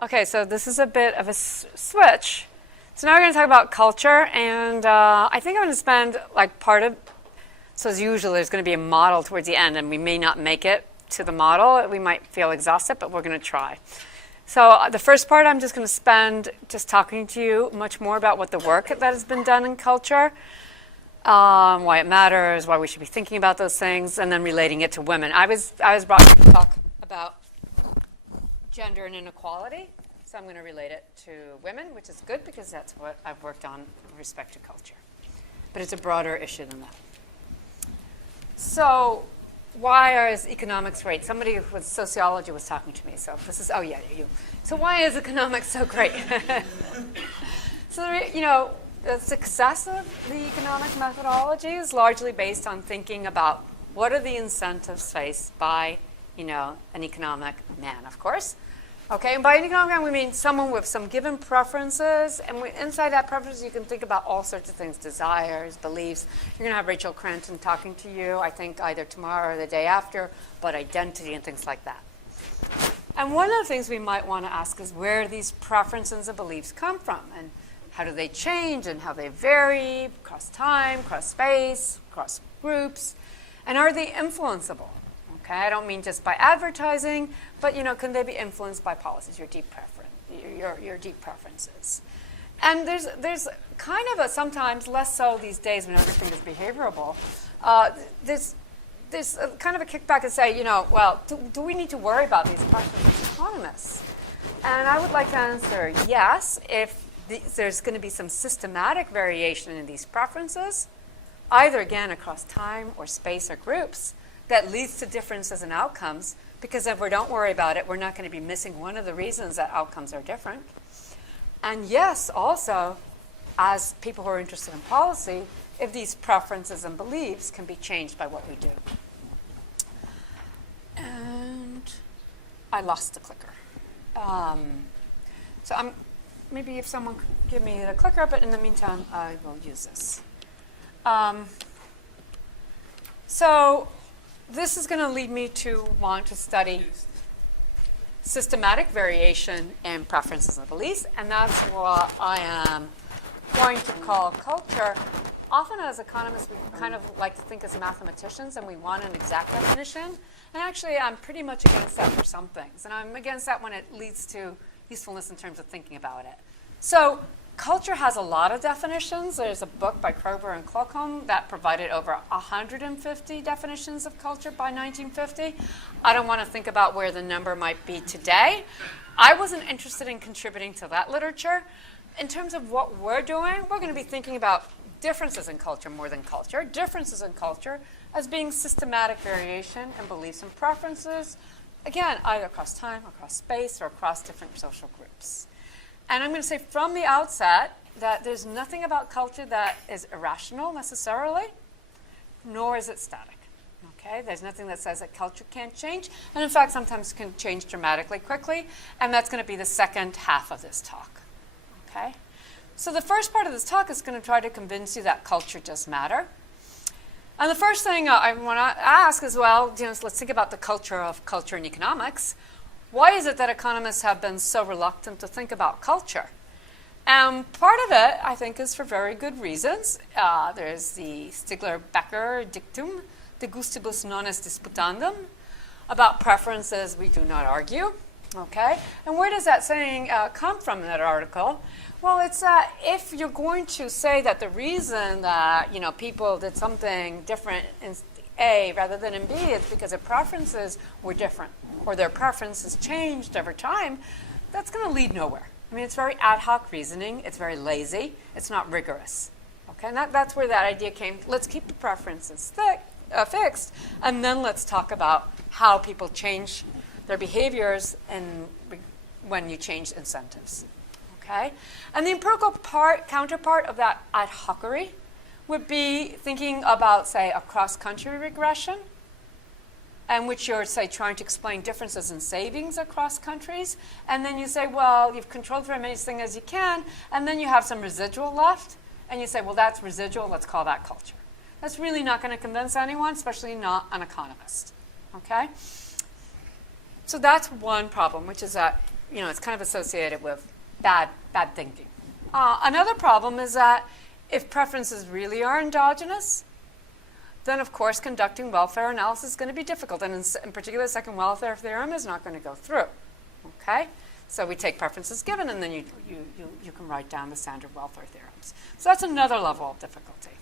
Okay, so this is a bit of a switch. So now we're going to talk about culture, and I think I'm going to spend like part of, so as usual, there's going to be a model towards the end, and we may not make it to the model. We might feel exhausted, but we're going to try. So the first part, I'm just going to spend just talking to you much more about what the work that has been done in culture, why it matters, why we should be thinking about those things, and then relating it to women. I was brought to talk about gender and inequality, so I'm going to relate it to women, which is good because that's what I've worked on with respect to culture. But it's a broader issue than that. So why is economics great? Somebody with sociology was talking to me, so this is, oh yeah, you. So why is economics so great? So, you know, the success of the economic methodology is largely based on thinking about what are the incentives faced by, you know, an economic man, of course. Okay, and by an economic man, we mean someone with some given preferences, and inside that preference, you can think about all sorts of things, desires, beliefs. You're going to have Rachel Cranton talking to you, I think, either tomorrow or the day after, about identity and things like that. And one of the things we might want to ask is where these preferences and beliefs come from, and how do they change, and how they vary across time, across space, across groups, and are they influenceable? Okay, I don't mean just by advertising, but you know, can they be influenced by policies, your deep preferences? And there's kind of a, sometimes less so these days when everything is behavioral, there's a kind of a kickback to say, you know, well, do we need to worry about these questions as economists? And I would like to answer yes, if there's going to be some systematic variation in these preferences, either again across time or space or groups, that leads to differences in outcomes, because if we don't worry about it, we're not going to be missing one of the reasons that outcomes are different. And yes, also, as people who are interested in policy, if these preferences and beliefs can be changed by what we do. And I lost the clicker. So maybe if someone could give me the clicker, but in the meantime, I will use this. So this is going to lead me to want to study systematic variation in preferences and beliefs, and that's what I am going to call culture. Often as economists, we kind of like to think as mathematicians, and we want an exact definition. And actually, I'm pretty much against that for some things. And I'm against that when it leads to usefulness in terms of thinking about it. So culture has a lot of definitions. There's a book by Kroeber and Clockham that provided over 150 definitions of culture by 1950. I don't want to think about where the number might be today. I wasn't interested in contributing to that literature. In terms of what we're doing, we're going to be thinking about differences in culture more than culture. Differences in culture as being systematic variation in beliefs and preferences, again, either across time, across space, or across different social groups. And I'm going to say from the outset that there's nothing about culture that is irrational necessarily, nor is it static. Okay? There's nothing that says that culture can't change, and in fact sometimes can change dramatically quickly, and that's going to be the second half of this talk. Okay? So the first part of this talk is going to try to convince you that culture does matter. And the first thing I want to ask is, well, you know, let's think about the culture of culture and economics. Why is it that economists have been so reluctant to think about culture? And part of it, I think, is for very good reasons. There's the Stigler-Becker dictum, de gustibus non est disputandum, about preferences we do not argue. Okay? And where does that saying come from in that article? Well, it's if you're going to say that the reason that, you know, people did something different in A rather than in B is because their preferences were different, or their preferences changed over time, that's going to lead nowhere. I mean, it's very ad hoc reasoning. It's very lazy. It's not rigorous. Okay, and that's where that idea came. Let's keep the preferences fixed, and then let's talk about how people change their behaviors and when you change incentives. Okay, and the empirical counterpart of that ad hocery would be thinking about, say, a cross-country regression, in which you're, say, trying to explain differences in savings across countries. And then you say, well, you've controlled for as many things as you can, and then you have some residual left. And you say, well, that's residual. Let's call that culture. That's really not going to convince anyone, especially not an economist. Okay? So that's one problem, which is that it's kind of associated with bad thinking. Another problem is that if preferences really are endogenous, then of course conducting welfare analysis is going to be difficult, and in particular, the second welfare theorem is not going to go through. Okay, so we take preferences given, and then you can write down the standard welfare theorems. So that's another level of difficulty.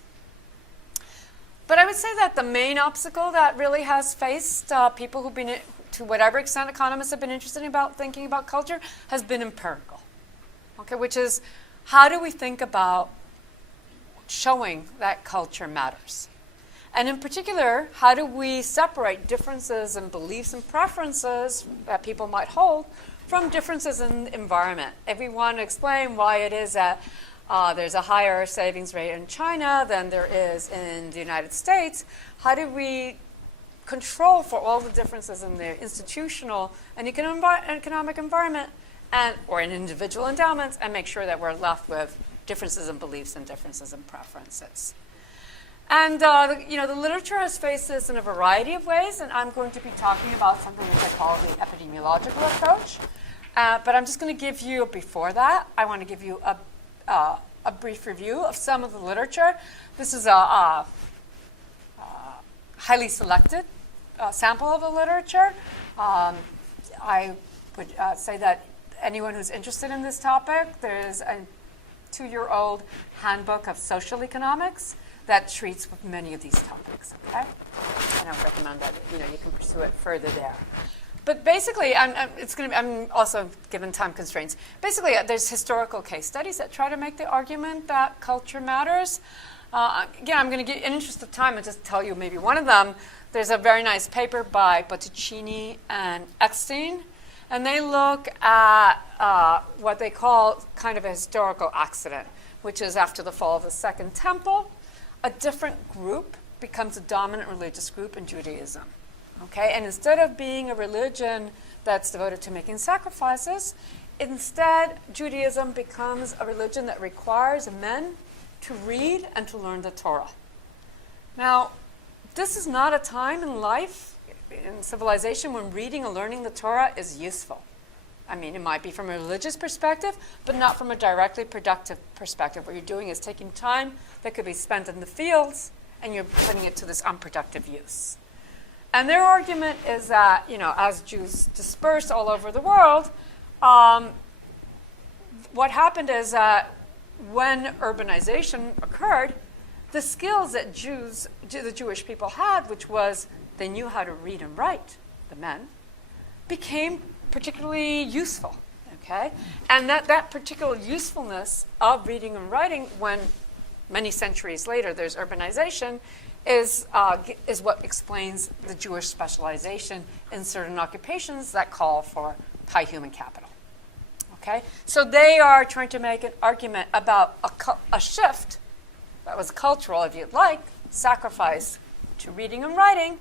But I would say that the main obstacle that really has faced people who've been, to whatever extent economists have been interested about thinking about culture, has been empirical. Okay, which is, how do we think about showing that culture matters? And in particular, how do we separate differences in beliefs and preferences that people might hold from differences in environment? If we want to explain why it is that there's a higher savings rate in China than there is in the United States, how do we control for all the differences in the institutional and economic environment or in individual endowments, and make sure that we're left with differences in beliefs and differences in preferences? And the literature has faced this in a variety of ways, and I'm going to be talking about something which I call the epidemiological approach. But I'm just going to give you, before that, I want to give you a brief review of some of the literature. This is a highly selected sample of the literature. I would say that anyone who's interested in this topic, there's a 2-year-old handbook of social economics that treats with many of these topics, okay? And I would recommend that you can pursue it further there. But basically, I'm also given time constraints. Basically, there's historical case studies that try to make the argument that culture matters. Again, I'm going to get, in interest of time, and just tell you maybe one of them. There's a very nice paper by Botticini and Eckstein, and they look at what they call kind of a historical accident, which is after the fall of the Second Temple, a different group becomes a dominant religious group in Judaism. Okay, and instead of being a religion that's devoted to making sacrifices, instead Judaism becomes a religion that requires men to read and to learn the Torah. Now, this is not a time in life, in civilization, when reading and learning the Torah is useful. I mean, it might be from a religious perspective, but not from a directly productive perspective. What you're doing is taking time that could be spent in the fields, and you're putting it to this unproductive use. And their argument is that, as Jews dispersed all over the world, what happened is that when urbanization occurred, the skills that the Jewish people had, which was they knew how to read and write, the men, became particularly useful, okay? And that particular usefulness of reading and writing, when many centuries later there's urbanization, is what explains the Jewish specialization in certain occupations that call for high human capital, okay? So they are trying to make an argument about a shift that was cultural, if you'd like, sacrifice to reading and writing,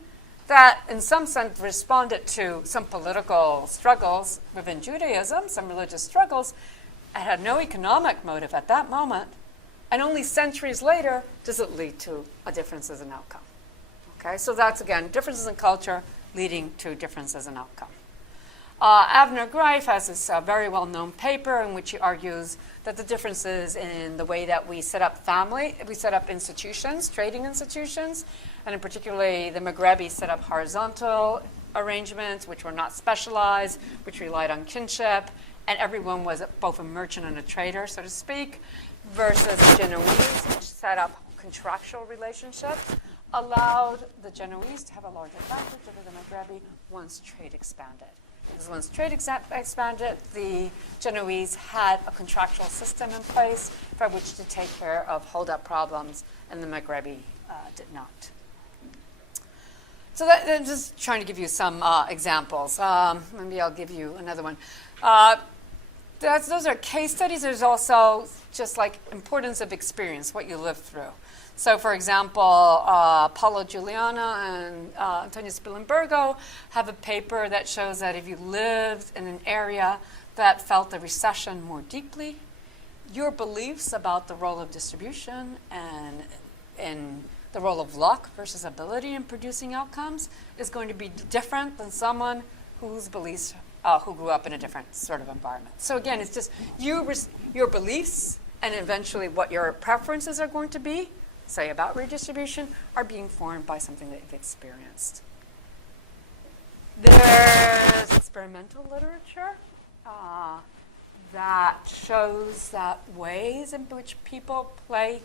that in some sense responded to some political struggles within Judaism, some religious struggles, and had no economic motive at that moment. And only centuries later does it lead to a differences in outcome. Okay, so that's, again, differences in culture leading to differences in outcome. Avner Greif has this very well-known paper in which he argues that the differences in the way that we set up institutions, trading institutions, and in particularly the Maghrebi set up horizontal arrangements which were not specialized, which relied on kinship, and everyone was both a merchant and a trader, so to speak, versus the Genoese, which set up contractual relationships, allowed the Genoese to have a larger advantage over the Maghrebi once trade expanded. Because once trade expanded, the Genoese had a contractual system in place for which to take care of hold-up problems, and the Maghrebi did not. So I'm just trying to give you some examples. Maybe I'll give you another one. Those are case studies. There's also just like importance of experience, what you lived through. So, for example, Paulo Giuliana and Antonio Spilimbergo have a paper that shows that if you lived in an area that felt the recession more deeply, your beliefs about the role of distribution and the role of luck versus ability in producing outcomes is going to be different than someone whose beliefs who grew up in a different sort of environment. So again, it's just your beliefs and eventually what your preferences are going to be, say about redistribution, are being formed by something that you've experienced. There's experimental literature that shows that ways in which people play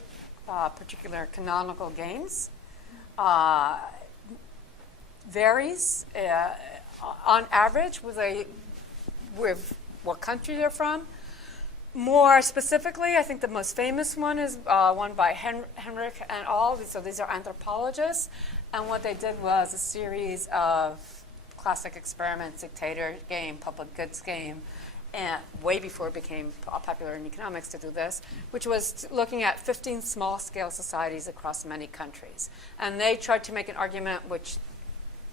particular canonical games varies on average with what country they're from. More specifically, I think the most famous one is one by Henrik and al. So these are anthropologists. And what they did was a series of classic experiments, dictator game, public goods game, and way before it became popular in economics to do this, which was looking at 15 small-scale societies across many countries. And they tried to make an argument which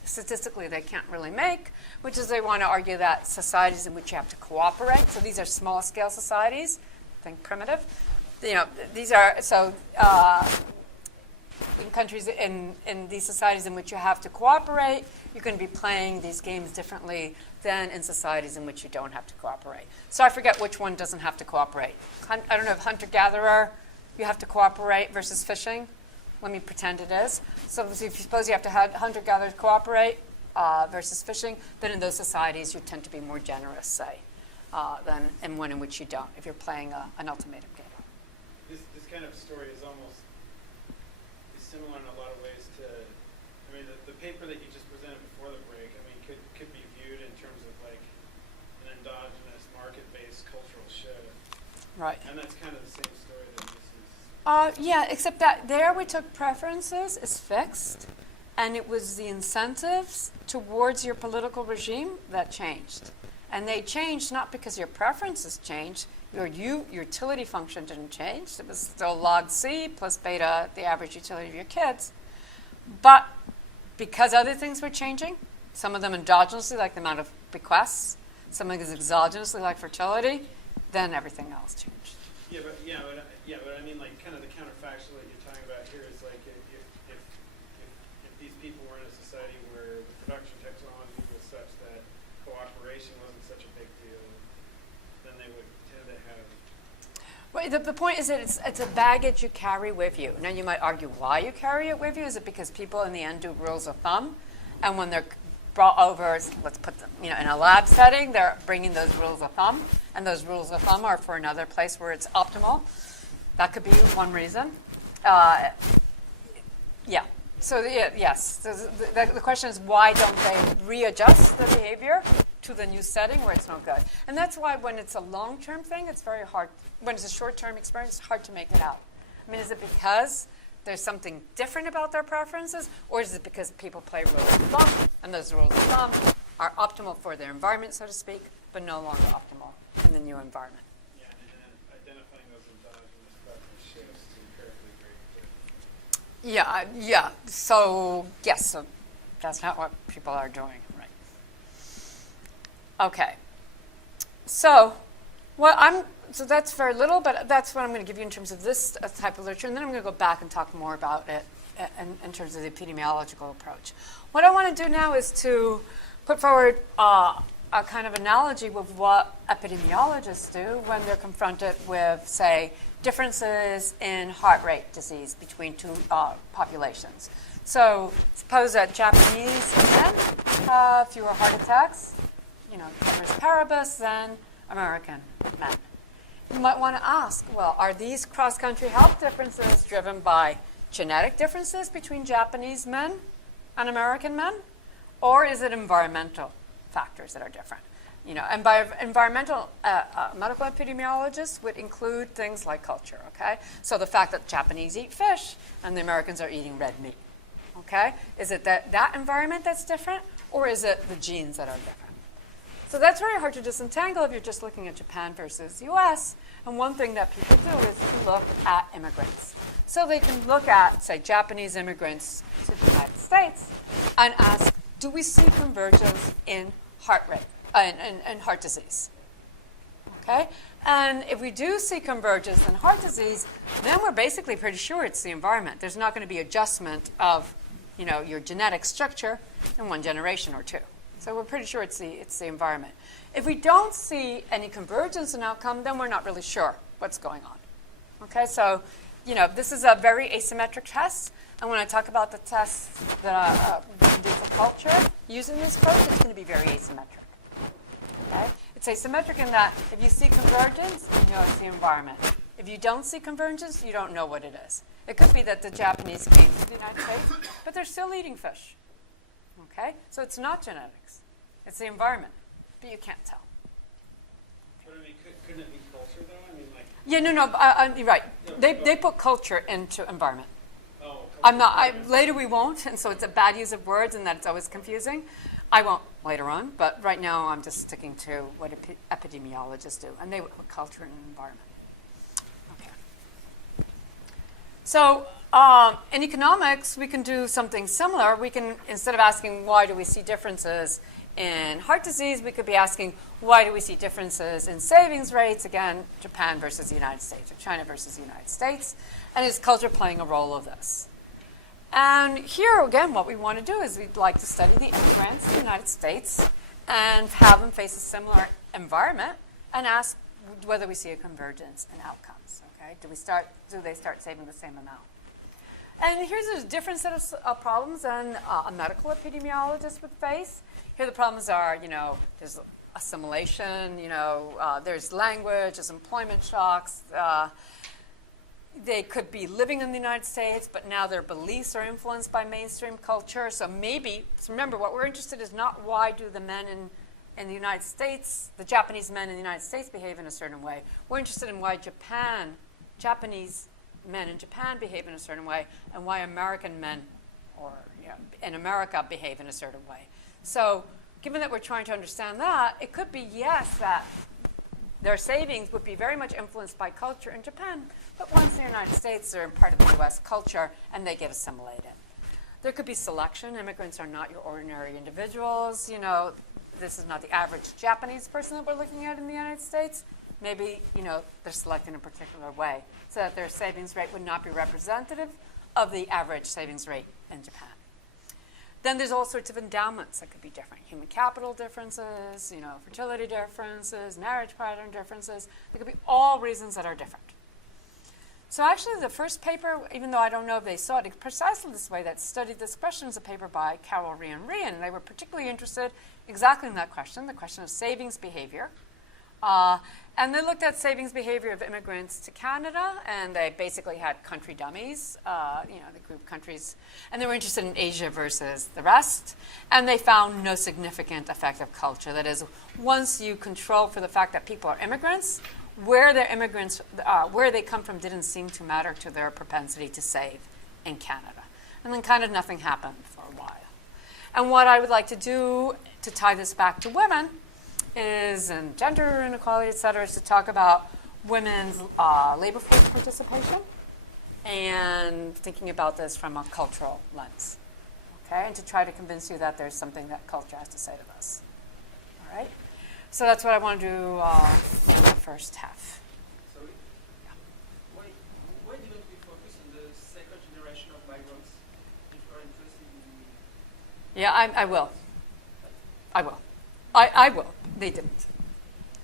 statistically they can't really make, which is they want to argue that societies in which you have to cooperate, so these are small-scale societies, think primitive, these are, so in countries, in these societies in which you have to cooperate, you're going to be playing these games differently than in societies in which you don't have to cooperate. So I forget which one doesn't have to cooperate. I don't know if hunter-gatherer, you have to cooperate versus fishing. Let me pretend it is. So if you suppose you have to have hunter-gatherers cooperate versus fishing, then in those societies you tend to be more generous, say, than in one in which you don't, if you're playing an ultimatum game. This kind of story is almost similar in a lot of ways to, I mean, the paper that you just presented before the break, I mean, could be viewed in terms of like an endogenous market-based cultural shift. Right. And that's kind of the same story that this is. Yeah, except that there we took preferences as fixed, and it was the incentives towards your political regime that changed. And they changed not because your preferences changed, your utility function didn't change. It was still log C plus beta, the average utility of your kids. But because other things were changing, some of them endogenously, like the amount of bequests, some of them exogenously, like fertility, then everything else changed. But I mean, like, kind of the counterfactual that you're talking about here is like if these people were in a society where the production technology was such that cooperation wasn't such a big deal, then they would tend to have. Well, the point is that it's a baggage you carry with you. Now you might argue why you carry it with you. Is it because people in the end do rules of thumb, and when they're brought over, let's put them, in a lab setting, they're bringing those rules of thumb, and those rules of thumb are for another place where it's optimal. That could be one reason. So yes. So the question is, why don't they readjust the behavior to the new setting where it's no good? And that's why when it's a long-term thing, it's very hard. When it's a short-term experience, it's hard to make it out. I mean, is it because there's something different about their preferences, or is it because people play rules of thumb, and those rules of thumb are optimal for their environment, so to speak, but no longer optimal in the new environment? Yeah, and identifying those endogenous preference shifts is empirically very clear. Yeah. So yes, so that's not what people are doing, right? Okay. So that's very little, but that's what I'm going to give you in terms of this type of literature, and then I'm going to go back and talk more about it in terms of the epidemiological approach. What I want to do now is to put forward a kind of analogy with what epidemiologists do when they're confronted with, say, differences in heart rate disease between two populations. So suppose that Japanese men have fewer heart attacks, ceteris paribus, than American men. You might want to ask, well, are these cross-country health differences driven by genetic differences between Japanese men and American men? Or is it environmental factors that are different? And by environmental, medical epidemiologists would include things like culture, okay? So the fact that Japanese eat fish and the Americans are eating red meat, okay? Is it that environment that's different, or is it the genes that are different? So that's very hard to disentangle if you're just looking at Japan versus US. And one thing that people do is look at immigrants. So they can look at, say, Japanese immigrants to the United States and ask, do we see convergence in heart rate, in heart disease? Okay? And if we do see convergence in heart disease, then we're basically pretty sure it's the environment. There's not going to be adjustment of, your genetic structure in one generation or two. So we're pretty sure it's the environment. If we don't see any convergence in outcome, then we're not really sure what's going on. Okay, so this is a very asymmetric test. And when I talk about the tests that we can do for culture using this approach, it's going to be very asymmetric. Okay? It's asymmetric in that if you see convergence, you know it's the environment. If you don't see convergence, you don't know what it is. It could be that the Japanese came to the United States, but they're still eating fish. Okay? So it's not genetics. It's the environment. But you can't tell. But I mean, couldn't it be culture, though? I mean, like... Yeah, no, you're right. They put culture into environment. Oh, I'm not. Later we won't, and so it's a bad use of words, and that's always confusing. I won't later on, but right now I'm just sticking to what epidemiologists do, and they put culture and environment. Okay. So in economics, we can do something similar. We can, instead of asking why do we see differences in heart disease, we could be asking why do we see differences in savings rates, again, Japan versus the United States, or China versus the United States, and is culture playing a role of this? And here, again, what we want to do is we'd like to study the immigrants in the United States and have them face a similar environment and ask whether we see a convergence in outcomes. Okay? Do they start saving the same amount? And here's a different set of problems than a medical epidemiologist would face. Here the problems are, there's assimilation, there's language, there's employment shocks. They could be living in the United States, but now their beliefs are influenced by mainstream culture. So remember, what we're interested in is not why do the men in the United States, the Japanese men in the United States behave in a certain way. We're interested in why Japanese men in Japan behave in a certain way, and why American men in America behave in a certain way. So given that we're trying to understand that, it could be, yes, that their savings would be very much influenced by culture in Japan, but once in the United States, they're part of the U.S. culture, and they get assimilated. There could be selection. Immigrants are not your ordinary individuals. This is not the average Japanese person that we're looking at in the United States. Maybe, they're selected in a particular way so that their savings rate would not be representative of the average savings rate in Japan. Then there's all sorts of endowments that could be different. Human capital differences, fertility differences, marriage pattern differences. There could be all reasons that are different. So actually the first paper, even though I don't know if they saw it precisely this way, that studied this question is a paper by Carol Rian, and they were particularly interested exactly in that question, the question of savings behavior. And they looked at savings behavior of immigrants to Canada, and they basically had country dummies, the group countries, and they were interested in Asia versus the rest, and they found no significant effect of culture. That is, once you control for the fact that people are immigrants, where they come from didn't seem to matter to their propensity to save in Canada. And then kind of nothing happened for a while. And what I would like to do to tie this back to women and gender inequality, et cetera, is to talk about women's labor force participation and thinking about this from a cultural lens, okay? And to try to convince you that there's something that culture has to say to us, all right? So that's what I want to do in the first half. Sorry? Yeah. Why didn't we focus on the second generation of migrants if we're interested in... Yeah, I will. I will. They didn't.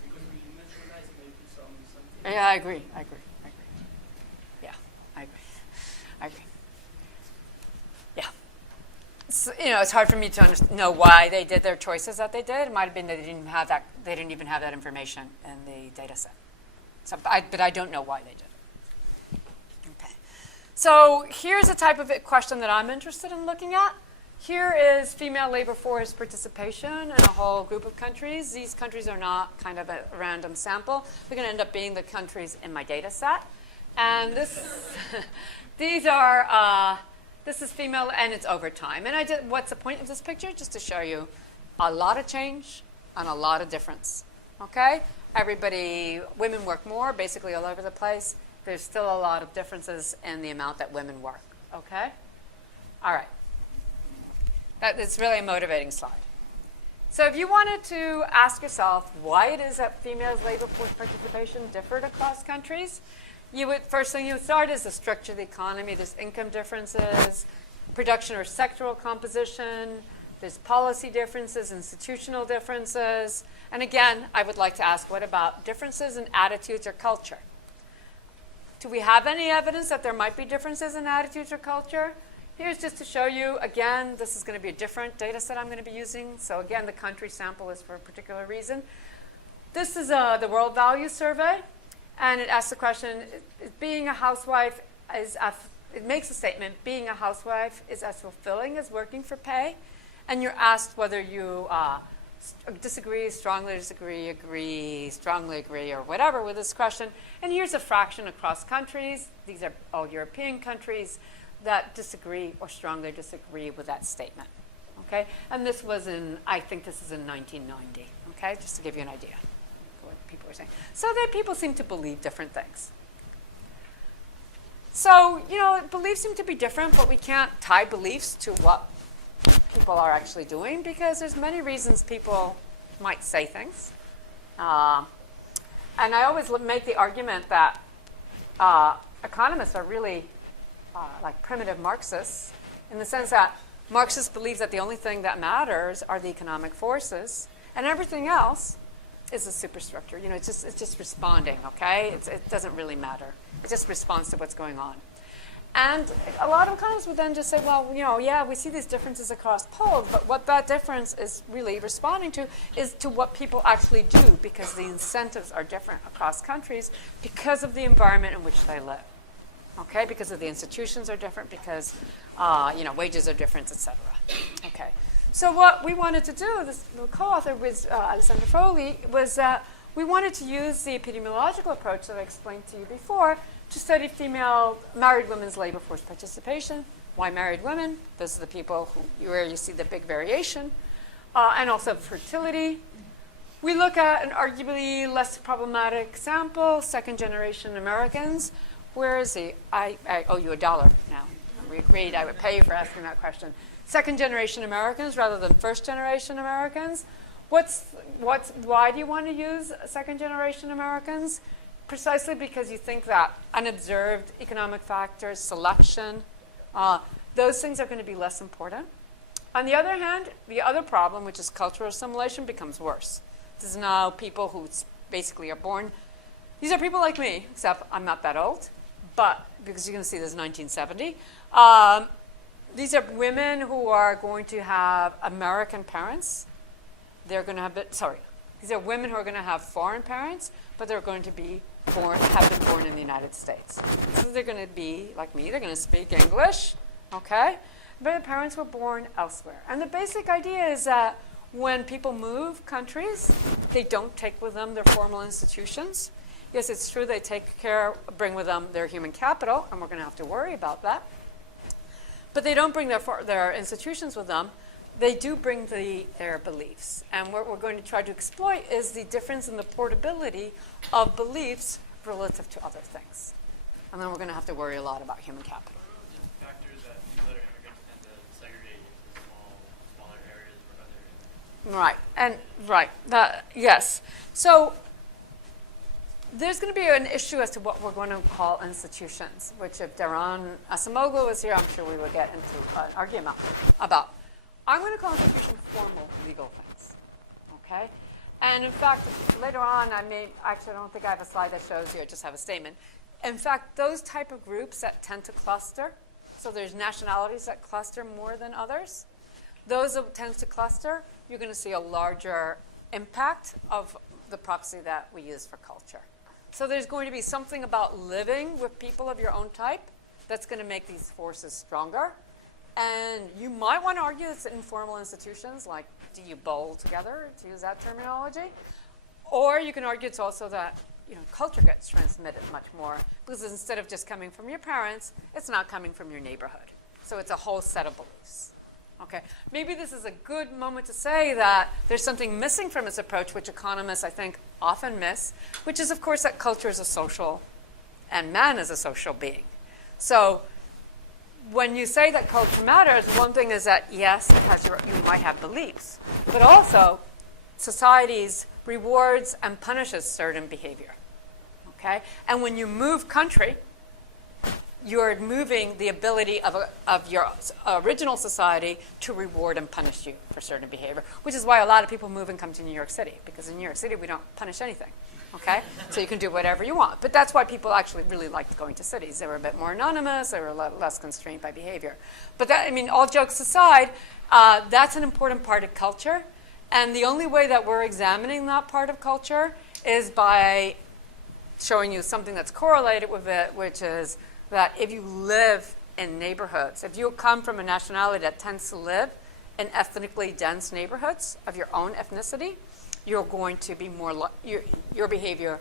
Because we naturalize maybe something. Yeah, I agree. Yeah, I agree. Yeah. So, it's hard for me to know why they did their choices that they did. It might have been that they didn't even have that information in the data set. So, but I don't know why they did it. Okay. So here's a type of question that I'm interested in looking at. Here is female labor force participation in a whole group of countries. These countries are not kind of a random sample. They're going to end up being the countries in my data set. And this is female, and it's over time. And what's the point of this picture? Just to show you a lot of change and a lot of difference. Okay? Women work more, basically all over the place. There's still a lot of differences in the amount that women work. Okay? All right. It's really a motivating slide. So if you wanted to ask yourself why it is that females' labor force participation differed across countries, first thing you would start is the structure of the economy. There's income differences, production or sectoral composition. There's policy differences, institutional differences. And again, I would like to ask, what about differences in attitudes or culture? Do we have any evidence that there might be differences in attitudes or culture? Here's just to show you, again, this is going to be a different data set I'm going to be using. So again, the country sample is for a particular reason. This is the World Values Survey. And it asks the question, being a housewife it makes a statement, being a housewife is as fulfilling as working for pay. And you're asked whether you disagree, strongly disagree, agree, strongly agree, or whatever with this question. And here's a fraction across countries. These are all European countries that disagree or strongly disagree with that statement. Okay? And this was I think this is in 1990. Okay? Just to give you an idea of what people were saying. So that people seem to believe different things. So, beliefs seem to be different, but we can't tie beliefs to what people are actually doing because there's many reasons people might say things. And I always make the argument that economists are really like primitive Marxists in the sense that Marxists believe that the only thing that matters are the economic forces and everything else is a superstructure. It's just responding, okay? It doesn't really matter. It just responds to what's going on. And a lot of economists would then just say, well, yeah, we see these differences across poles, but what that difference is really responding to is to what people actually do because the incentives are different across countries because of the environment in which they live. Okay, because of the institutions are different, because wages are different, etc. Okay, so what we wanted to do, the co-author with Alessandra Foley, was that we wanted to use the epidemiological approach that I explained to you before to study married women's labor force participation. Why married women? Those are the people where you see the big variation, and also fertility. We look at an arguably less problematic sample, second-generation Americans. Where is he? I owe you $1 now. We agreed I would pay you for asking that question. Second-generation Americans rather than first-generation Americans. Why do you want to use second-generation Americans? Precisely because you think that unobserved economic factors, selection, those things are going to be less important. On the other hand, the other problem, which is cultural assimilation, becomes worse. This is now people who basically are born. These are people like me, except I'm not that old. But, because you're going to see this is 1970, these are women who are going to have American parents. They're going to have, these are women who are going to have foreign parents, but they're going to have been born in the United States. So they're going to be, like me, they're going to speak English, okay? But their parents were born elsewhere. And the basic idea is that when people move countries, they don't take with them their formal institutions. Yes, it's true they bring with them their human capital, and we're going to have to worry about that. But they don't bring their institutions with them. They do bring their beliefs. And what we're going to try to exploit is the difference in the portability of beliefs relative to other things. And then we're going to have to worry a lot about human capital. Factors that people that are immigrants tend to segregate into smaller areas or other. Right. Yes. So there's going to be an issue as to what we're going to call institutions, which if Daron Asimoglu was here, I'm sure we would get into an argument about. I'm going to call institutions formal legal things, okay? And in fact, later on, I don't think I have a slide that shows you, I just have a statement. In fact, those type of groups that tend to cluster, so there's nationalities that cluster more than others, those that tend to cluster, you're going to see a larger impact of the proxy that we use for culture. So there's going to be something about living with people of your own type that's going to make these forces stronger. And you might want to argue it's informal institutions, like do you bowl together, to use that terminology? Or you can argue it's also that culture gets transmitted much more because instead of just coming from your parents, it's not coming from your neighborhood. So it's a whole set of beliefs. Okay, maybe this is a good moment to say that there's something missing from this approach, which economists, I think, often miss, which is, of course, that culture is a social, and man is a social being. So when you say that culture matters, one thing is that, yes, you might have beliefs, but also societies rewards and punishes certain behavior. Okay, and when you move country, you're moving the ability of your original society to reward and punish you for certain behavior, which is why a lot of people move and come to New York City, because in New York City we don't punish anything, okay? So you can do whatever you want. But that's why people actually really liked going to cities. They were a bit more anonymous, they were less constrained by behavior. But that, I mean, all jokes aside, that's an important part of culture. And the only way that we're examining that part of culture is by showing you something that's correlated with it, which is that if you live in neighborhoods, if you come from a nationality that tends to live in ethnically dense neighborhoods of your own ethnicity, you're going to be more, your behavior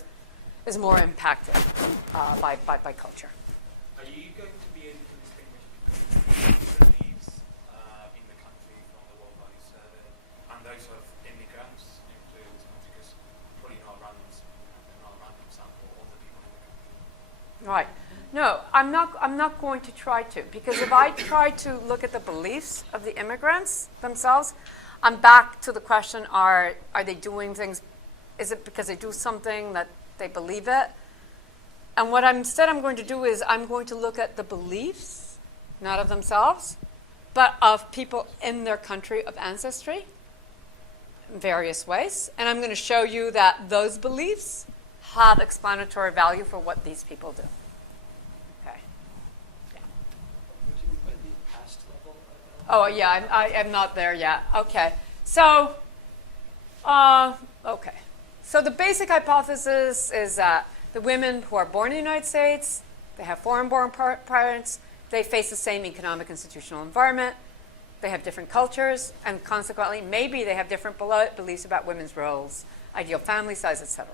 is more impacted by culture. Are you going to be able to distinguish between the beliefs in the country from the World Value Survey and those of immigrants into this country? Because probably not a random sample of the people in the country. Right. No, I'm not going to try to, because if I try to look at the beliefs of the immigrants themselves, I'm back to the question, are they doing things, is it because they do something that they believe it? And what instead I'm going to do is I'm going to look at the beliefs, not of themselves, but of people in their country of ancestry in various ways. And I'm going to show you that those beliefs have explanatory value for what these people do. Okay. Yeah. What do you mean by the past level? Oh, yeah, I'm not there yet. Okay. So, okay. So the basic hypothesis is that the women who are born in the United States, they have foreign-born parents, they face the same economic institutional environment, they have different cultures, and consequently, maybe they have different beliefs about women's roles, ideal family size, etc.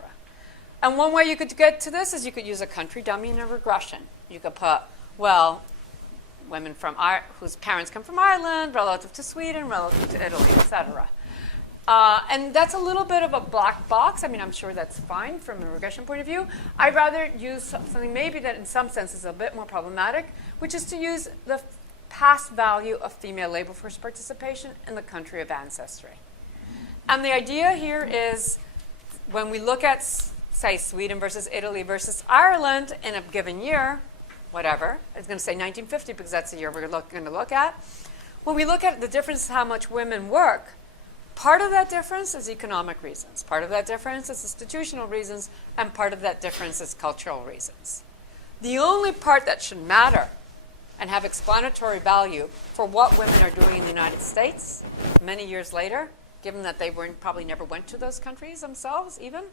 And one way you could get to this is you could use a country dummy and a regression. You could put, well, women from whose parents come from Ireland, relative to Sweden, relative to Italy, etc. And that's a little bit of a black box. I mean, I'm sure that's fine from a regression point of view. I'd rather use something maybe that in some sense is a bit more problematic, which is to use the past value of female labor force participation in the country of ancestry. And the idea here is when we look at, say, Sweden versus Italy versus Ireland in a given year, whatever, it's going to say 1950 because that's the year we're going to look at. When we look at the difference in how much women work, part of that difference is economic reasons, part of that difference is institutional reasons, and part of that difference is cultural reasons. The only part that should matter and have explanatory value for what women are doing in the United States many years later, given that they probably never went to those countries themselves even,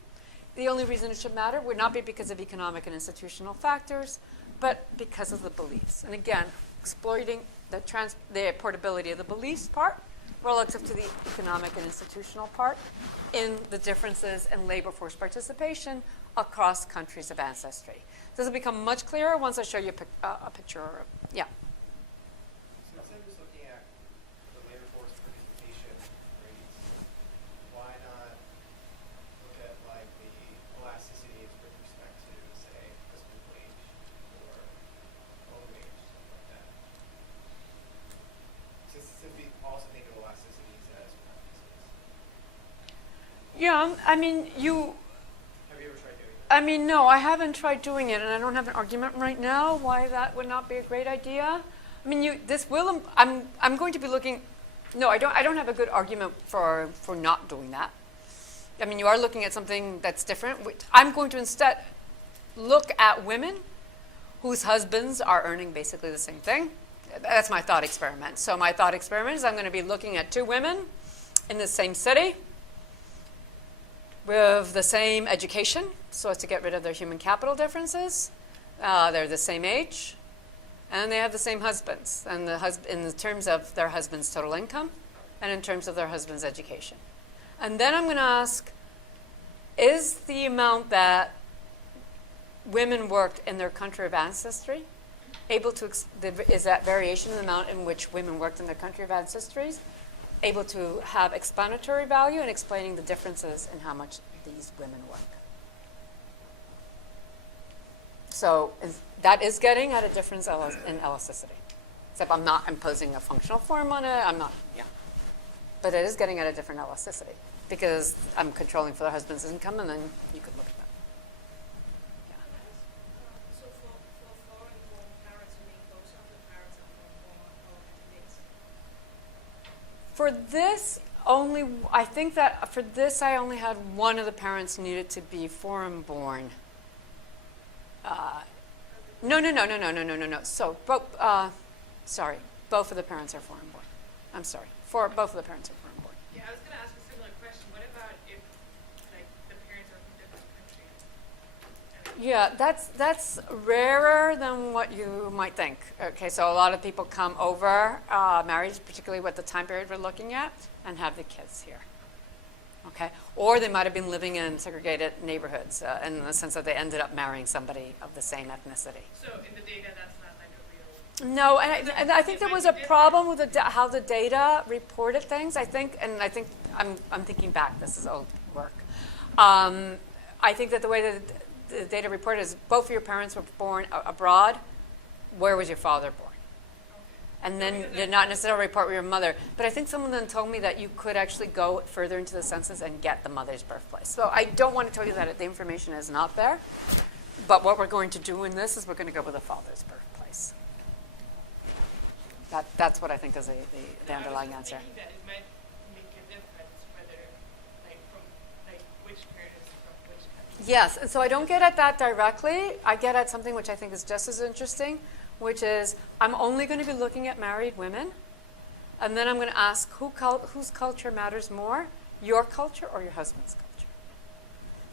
the only reason it should matter would not be because of economic and institutional factors, but because of the beliefs. And again, exploiting the portability of the beliefs part relative to the economic and institutional part in the differences in labor force participation across countries of ancestry. This will become much clearer once I show you a picture. Yeah. So instead of just looking at the labor force participation rates, why not look at like the elasticities with respect to, say, husband wage or own wage, something like that? Since we also think of elasticities as practices. Yeah, I mean, Have you ever tried doing that? I mean, no, I haven't tried doing it, and I don't have an argument right now why that would not be a great idea. I mean, I'm going to be looking. No, I don't have a good argument for not doing that. I mean, you are looking at something that's different. I'm going to instead look at women whose husbands are earning basically the same thing. That's my thought experiment. So my thought experiment is I'm going to be looking at two women in the same city with the same education, so as to get rid of their human capital differences. They're the same age, and they have the same husbands, and in the terms of their husband's total income, and in terms of their husband's education. And then I'm going to ask, is the amount that women worked in their country of ancestry is that variation in the amount in which women worked in their country of ancestries able to have explanatory value in explaining the differences in how much these women work? So that is getting at a difference in elasticity. Except I'm not imposing a functional form on it. I'm not, yeah. But it is getting at a different elasticity because I'm controlling for their husband's income, and then you could look at that. So for foreign-born parents For this, I think that for this, I only had one of the parents needed to be foreign born. No. So, sorry, both of the parents are foreign born. I'm sorry, both of the parents are foreign born. Yeah, I was going to ask a similar question. What about if, like, the parents are from different countries? Yeah, that's rarer than what you might think. Okay, so a lot of people come over, married, particularly with the time period we're looking at, and have the kids here. Okay, or they might have been living in segregated neighborhoods in the sense that they ended up marrying somebody of the same ethnicity. So in the data, that's not like a real. No, and I think there was a problem with how the data reported things. I think I'm thinking back. This is old work. I think that the way that the data reported is both of your parents were born abroad. Where was your father born? And then did not necessarily report with your mother. But I think someone then told me that you could actually go further into the census and get the mother's birthplace. So I don't want to tell you that the information is not there. But what we're going to do in this is we're going to go with the father's birthplace. That's what I think is the underlying answer. I was thinking that it might make a difference whether, like, from, like, which parent is from which country. Yes, and so I don't get at that directly. I get at something which I think is just as interesting, which is I'm only going to be looking at married women, and then I'm going to ask whose culture matters more, your culture or your husband's culture.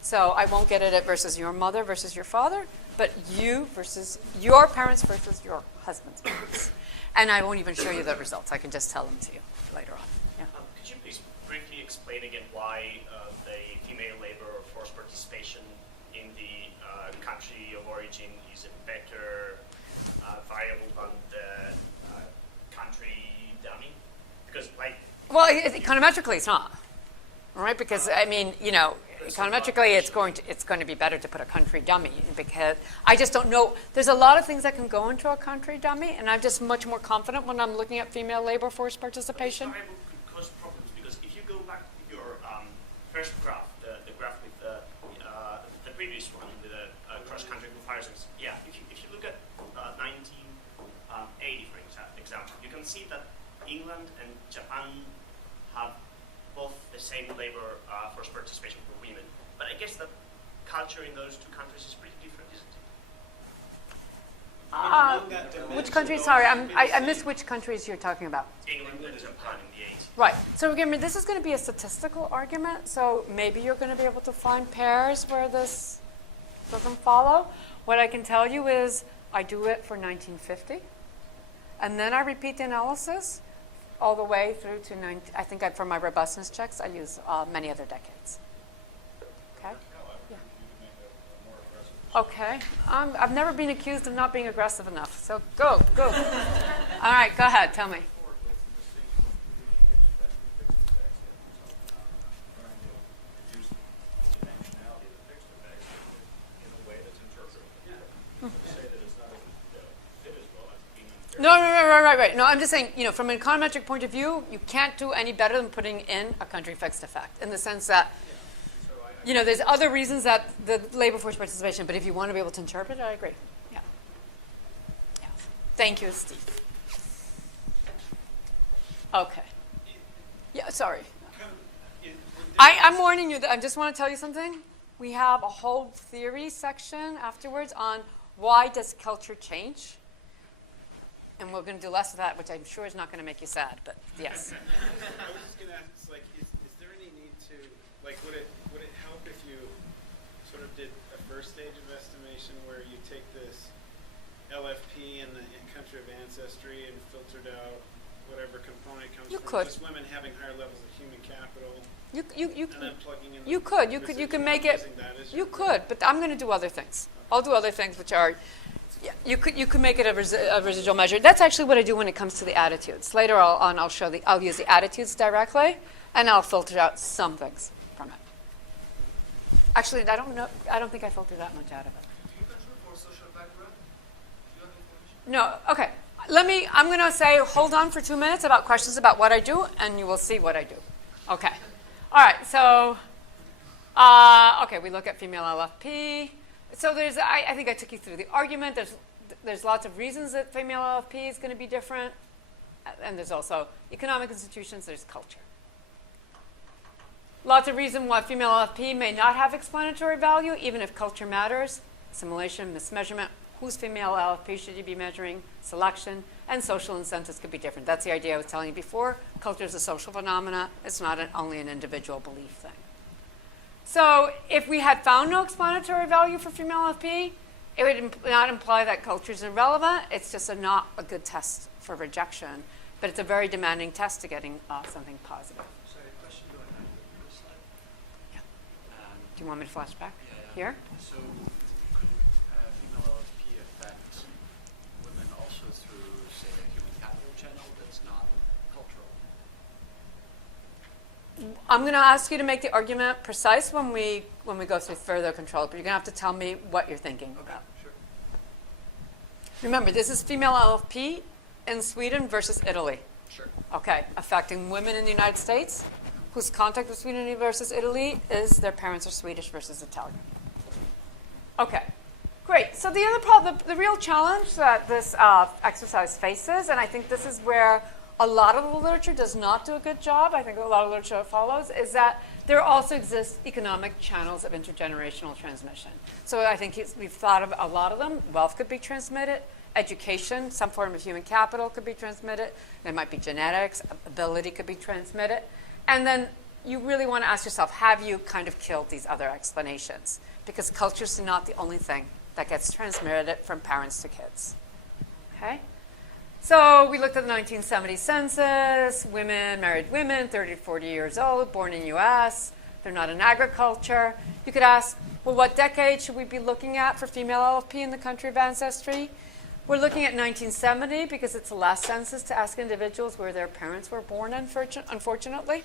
So I won't get at it versus your mother versus your father, but you versus your parents versus your husband's parents. And I won't even show you the results. I can just tell them to you later on. Yeah. Could you please briefly explain again why the female labor force participation in the country of origin is a better variable than the country dummy? Because, like... Well, econometrically, it's not. All right? Because, I mean, you know, econometrically, it's going to be better to put a country dummy because I just don't know. There's a lot of things that can go into a country dummy, and I'm just much more confident when I'm looking at female labor force participation. This variable could cause problems because if you go back to your first graph, the graph with the previous one, with the cross-country comparisons, yeah, if you look at 1980, for example, you can see that England and Japan have both the same labor force participation for women. But I guess that culture in those two countries is pretty different, isn't it? Which countries? Sorry, I missed which countries you're talking about. England and Japan in the 80s. Right. So remember, this is going to be a statistical argument. So maybe you're going to be able to find pairs where this doesn't follow. What I can tell you is I do it for 1950, and then I repeat the analysis all the way through to I think for my robustness checks, I use many other decades. Okay? Yeah. Okay. I've never been accused of not being aggressive enough, so go. All right, go ahead, tell me. No, right. No, I'm just saying, you know, from an econometric point of view, you can't do any better than putting in a country fixed effect in the sense that, you know, there's other reasons that the labor force participation, but if you want to be able to interpret it, I agree. Yeah. Thank you, Steve. Okay. Yeah, sorry. I'm warning you, I just want to tell you something. We have a whole theory section afterwards on why does culture change? And we're going to do less of that, which I'm sure is not going to make you sad, but yes. I was just going to ask, like, is there any need to, like, would it help if you sort of did a first stage of estimation where you take this LFP and the country of ancestry and filtered out whatever component comes from just women having higher levels of human capital? And then plugging in you could make it. You could, but I'm going to do other things. I'll do other things which are. Yeah, you could make it a residual measure. That's actually what I do when it comes to the attitudes. Later on, I'll use the attitudes directly, and I'll filter out some things from it. Actually, I don't think I filtered that much out of it. Do you control for social background? Do you have information? No. Okay. I'm going to say hold on for 2 minutes about questions about what I do, and you will see what I do. Okay. All right. So, okay, we look at female LFP. So I think I took you through the argument. There's lots of reasons that female LFP is going to be different. and there's also economic institutions, there's culture. Lots of reasons why female LFP may not have explanatory value, even if culture matters. Assimilation, mismeasurement, whose female LFP should you be measuring, selection, and social incentives could be different. That's the idea I was telling you before. Culture is a social phenomena. It's not only an individual belief thing. So if we had found no explanatory value for female LFP, it would not imply that culture is irrelevant. It's just not a good test for rejection. But it's a very demanding test to getting something positive. Sorry, a question going back to the first slide. Yeah. Do you want me to flash back? Yeah. Here? So could female LFP affect women also through, say, a human capital channel that's not cultural? I'm going to ask you to make the argument precise when we go through further control, but you're going to have to tell me what you're thinking about. Sure. Remember, this is female LFP in Sweden versus Italy. Sure. Okay, affecting women in the United States whose contact with Sweden versus Italy is their parents are Swedish versus Italian. Okay, great. So the other problem, the real challenge that this exercise faces, and I think this is where a lot of the literature does not do a good job, I think a lot of literature follows, is that there also exist economic channels of intergenerational transmission. So I think we've thought of a lot of them. Wealth could be transmitted. Education, some form of human capital could be transmitted. There might be genetics, ability could be transmitted. And then you really want to ask yourself, have you kind of killed these other explanations? Because culture is not the only thing that gets transmitted from parents to kids. Okay? So we looked at the 1970 census, married women, 30 to 40 years old, born in US. They're not in agriculture. You could ask, well, what decade should we be looking at for female LFP in the country of ancestry? We're looking at 1970 because it's the last census to ask individuals where their parents were born, unfortunately.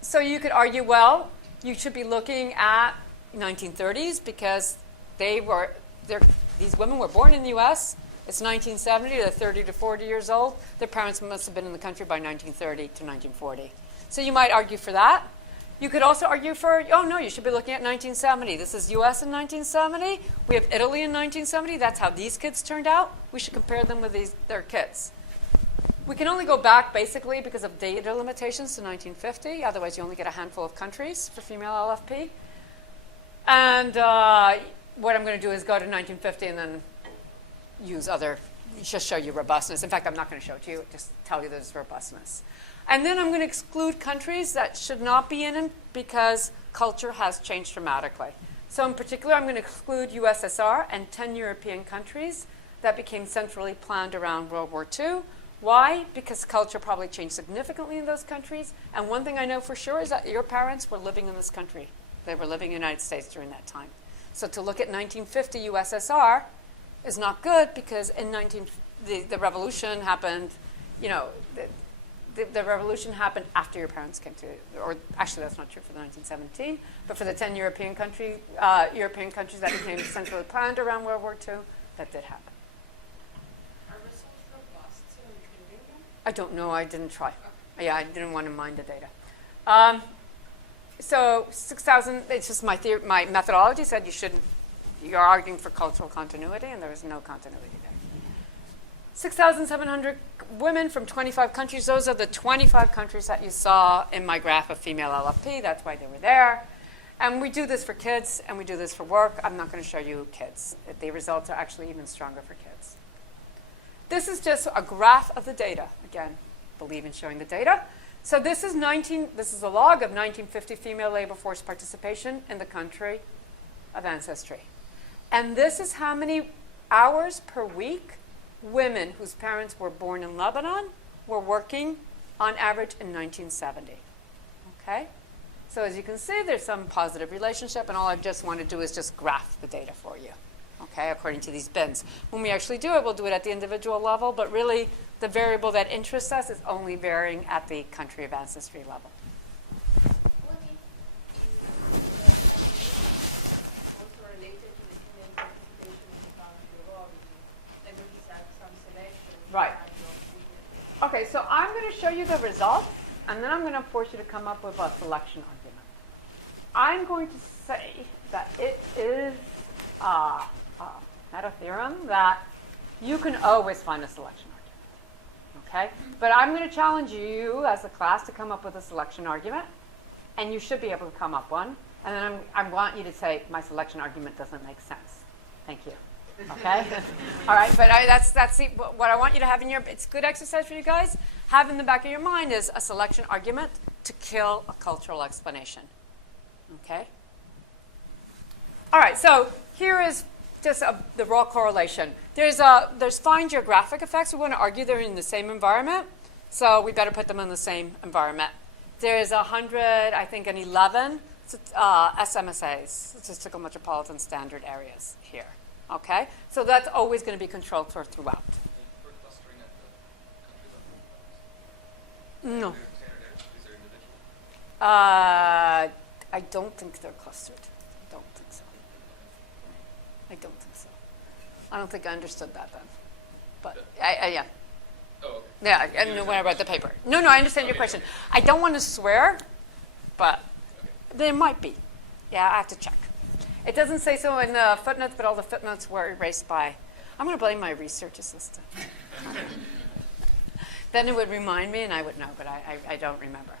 So you could argue, well, you should be looking at 1930s because these women were born in the US. It's 1970, they're 30 to 40 years old. Their parents must have been in the country by 1930 to 1940. So you might argue for that. You could also argue for, oh no, you should be looking at 1970. This is US in 1970. We have Italy in 1970. That's how these kids turned out. We should compare them with their kids. We can only go back basically because of data limitations to 1950. Otherwise, you only get a handful of countries for female LFP. And what I'm going to do is go to 1950 and then just show you robustness. In fact, I'm not going to show it to you, just tell you there's robustness. And then I'm going to exclude countries that should not be in it because culture has changed dramatically. So in particular, I'm going to exclude USSR and 10 European countries that became centrally planned around World War II. Why? Because culture probably changed significantly in those countries. And one thing I know for sure is that your parents were living in this country. They were living in the United States during that time. So to look at 1950 USSR is not good because in the revolution happened, the revolution happened after your parents came to, or actually that's not true for the 1917, but for the 10 European countries that became centrally planned around World War II, that did happen. Are results robust in including them? I don't know, I didn't try. Yeah, I didn't want to mine the data. So 6,000, it's just my methodology said you're arguing for cultural continuity, and there was no continuity there. 6,700 women from 25 countries. Those are the 25 countries that you saw in my graph of female LFP. That's why they were there. And we do this for kids, and we do this for work. I'm not going to show you kids. The results are actually even stronger for kids. This is just a graph of the data. Again, believe in showing the data. So this is a log of 1950 female labor force participation in the country of ancestry. And this is how many hours per week women whose parents were born in Lebanon were working on average in 1970. Okay? So as you can see, there's some positive relationship, and all I just want to do is just graph the data for you, okay, according to these bins. When we actually do it, we'll do it at the individual level, but really the variable that interests us is only varying at the country of ancestry level. What if also related to the female participation in the country of origin? Like when you said some selection. Right. Okay, so I'm going to show you the results, and then I'm going to force you to come up with a selection argument. I'm going to say that it is not a theorem that you can always find a selection argument. Okay? But I'm going to challenge you as a class to come up with a selection argument, and you should be able to come up one. And then I want you to say, my selection argument doesn't make sense. Thank you. Okay? All right, but what I want you to have in your, it's good exercise for you guys, have in the back of your mind is a selection argument to kill a cultural explanation. Okay? All right, so here is just the raw correlation. There's fine geographic effects. We want to argue they're in the same environment, so we better put them in the same environment. There's 100, I think, and 11 SMSAs, statistical metropolitan standard areas here. Okay, so that's always going to be controlled for throughout. For clustering at the country level? No. Is there individual? I don't think they're clustered. Don't think so. I don't think so. I don't think I understood that then. But yeah. Oh, okay. Yeah, and when I read the paper. No, I understand your question. I don't want to swear, but there might be. Yeah, I have to check. It doesn't say so in the footnotes, but all the footnotes were erased by, I'm going to blame my research assistant. Then it would remind me and I would know, but I don't remember.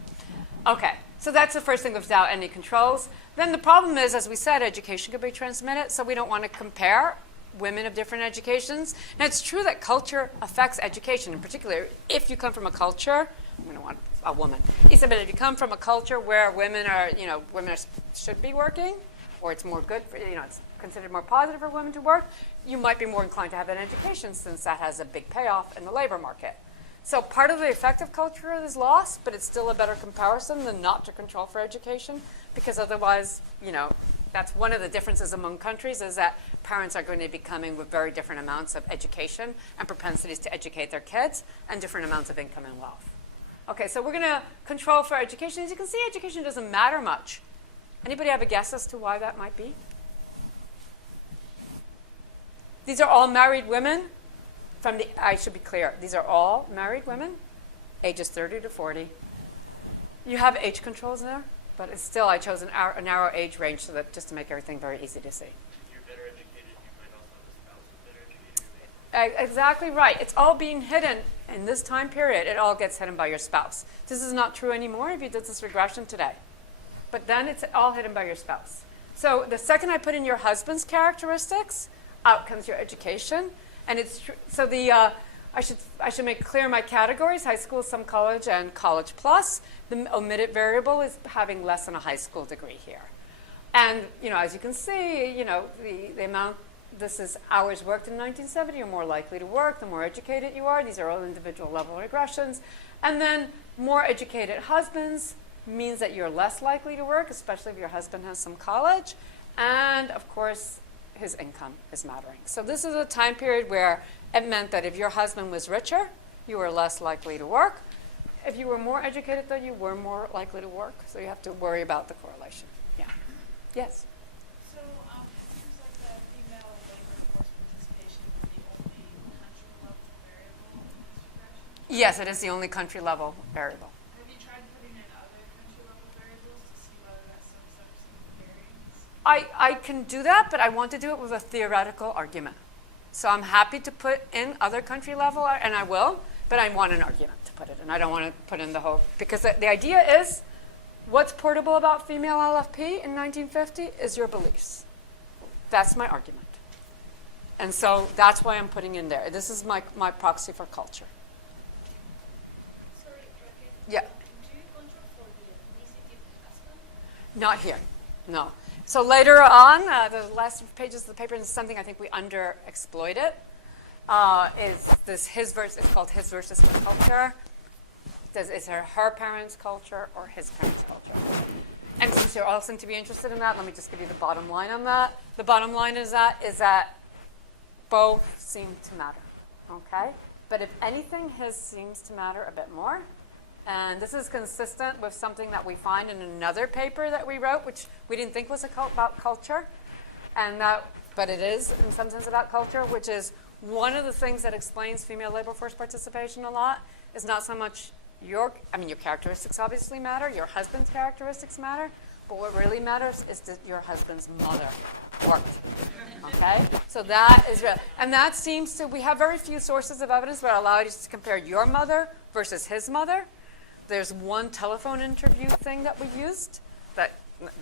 Okay, so that's the first thing without any controls. Then the problem is, as we said, education could be transmitted, so we don't want to compare women of different educations. Now, it's true that culture affects education, in particular, if you come from a culture, I'm going to want a woman. He said, but if you come from a culture where women should be working, or it's more good for, it's considered more positive for women to work, you might be more inclined to have an education since that has a big payoff in the labor market. So part of the effect of culture is lost, but it's still a better comparison than not to control for education, because otherwise, that's one of the differences among countries is that parents are going to be coming with very different amounts of education and propensities to educate their kids and different amounts of income and wealth. Okay, so we're going to control for education. As you can see, education doesn't matter much. Anybody have a guess as to why that might be? These are all married women. I should be clear, these are all married women, ages 30 to 40. You have age controls there, but it's still, I chose a narrow age range so that just to make everything very easy to see. If you're better educated, you might also have a spouse who's better educated. Exactly right. It's all being hidden in this time period. It all gets hidden by your spouse. This is not true anymore if you did this regression today. But then it's all hidden by your spouse. So the second I put in your husband's characteristics, out comes your education. And it's true. So I should make clear my categories: high school, some college, and college plus. The omitted variable is having less than a high school degree here. And as you can see, the amount. This is hours worked in 1970. You're more likely to work the more educated you are. These are all individual level regressions. And then more educated husbands means that you're less likely to work, especially if your husband has some college. And of course, his income is mattering. So this is a time period where it meant that if your husband was richer, you were less likely to work. If you were more educated, though, you were more likely to work. So you have to worry about the correlation. Yeah. Yes? So it seems like the female labor force participation is the only country level variable in this regression? Yes, it is the only country level variable. Have you tried putting in other country level variables to see whether that sums up some variance? I can do that, but I want to do it with a theoretical argument. So I'm happy to put in other country level, and I will, but I want an argument to put it in. I don't want to put in the whole, because the idea is, what's portable about female LFP in 1950 is your beliefs. That's my argument. And so that's why I'm putting in there. This is my proxy for culture. Sorry, Raquel. Yeah. Do you control for the ethnicity of the husband? Not here, no. So later on, the last pages of the paper, and this is something I think we underexploited, is this his versus, it's called his versus her culture. Is it her parents' culture or his parents' culture? And since you all seem to be interested in that, let me just give you the bottom line on that. The bottom line is that both seem to matter, okay? But if anything, his seems to matter a bit more. And this is consistent with something that we find in another paper that we wrote, which we didn't think was about culture, but it is in some sense about culture, which is one of the things that explains female labor force participation a lot is not so much your characteristics obviously matter, your husband's characteristics matter, But what really matters is that your husband's mother worked. Okay? So that is real. And that seems to, we have very few sources of evidence that allow you to compare your mother versus his mother. There's one telephone interview thing that we used that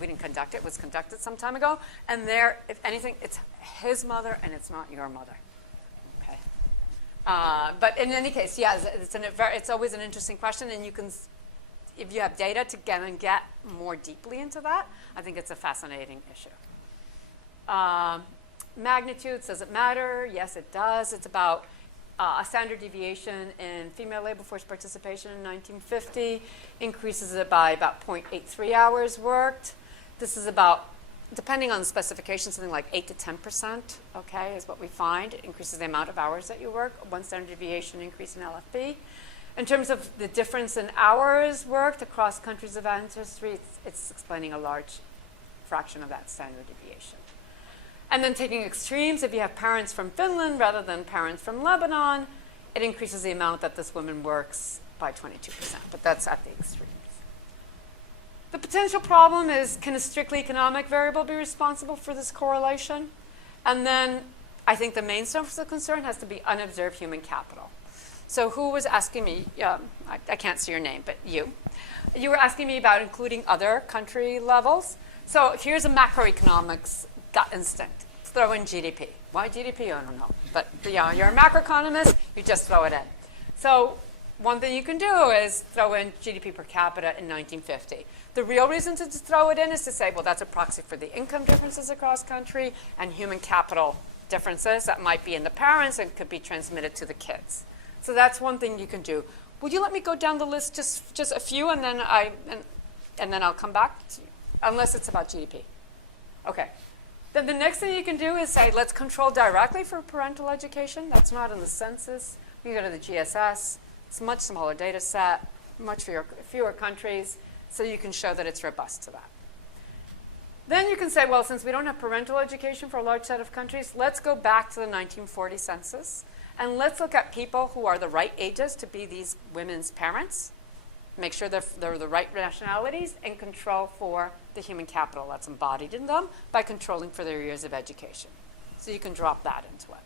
we didn't conduct. It was conducted some time ago. And there, if anything, it's his mother and it's not your mother. Okay? But in any case, yes, it's always an interesting question. And you can, if you have data to get more deeply into that, I think it's a fascinating issue. Magnitudes, does it matter? Yes, it does. It's about a standard deviation in female labor force participation in 1950 increases it by about 0.83 hours worked. This is about, depending on the specification, something like 8 to 10%, okay, is what we find. It increases the amount of hours that you work, one standard deviation increase in LFP. In terms of the difference in hours worked across countries of ancestry, it's explaining a large fraction of that standard deviation. And then taking extremes, if you have parents from Finland rather than parents from Lebanon, it increases the amount that this woman works by 22%, but that's at the extremes. The potential problem is, can a strictly economic variable be responsible for this correlation? And then I think the main source of concern has to be unobserved human capital. So who was asking me, I can't see your name, but you. You were asking me about including other country levels. So here's a macroeconomics gut instinct. Throw in GDP. Why GDP? I don't know. But you're a macroeconomist, you just throw it in. So one thing you can do is throw in GDP per capita in 1950. The real reason to throw it in is to say, well, that's a proxy for the income differences across country and human capital differences that might be in the parents and could be transmitted to the kids. So that's one thing you can do. Would you let me go down the list, just a few, and then I'll come back to you, unless it's about GDP. Okay. Then the next thing you can do is say, let's control directly for parental education. That's not in the census. We go to the GSS. It's a much smaller data set, much fewer countries, so you can show that it's robust to that. Then you can say, well, since we don't have parental education for a large set of countries, let's go back to the 1940 census, and let's look at people who are the right ages to be these women's parents, make sure they're the right nationalities, and control for the human capital that's embodied in them by controlling for their years of education. So you can drop that into it,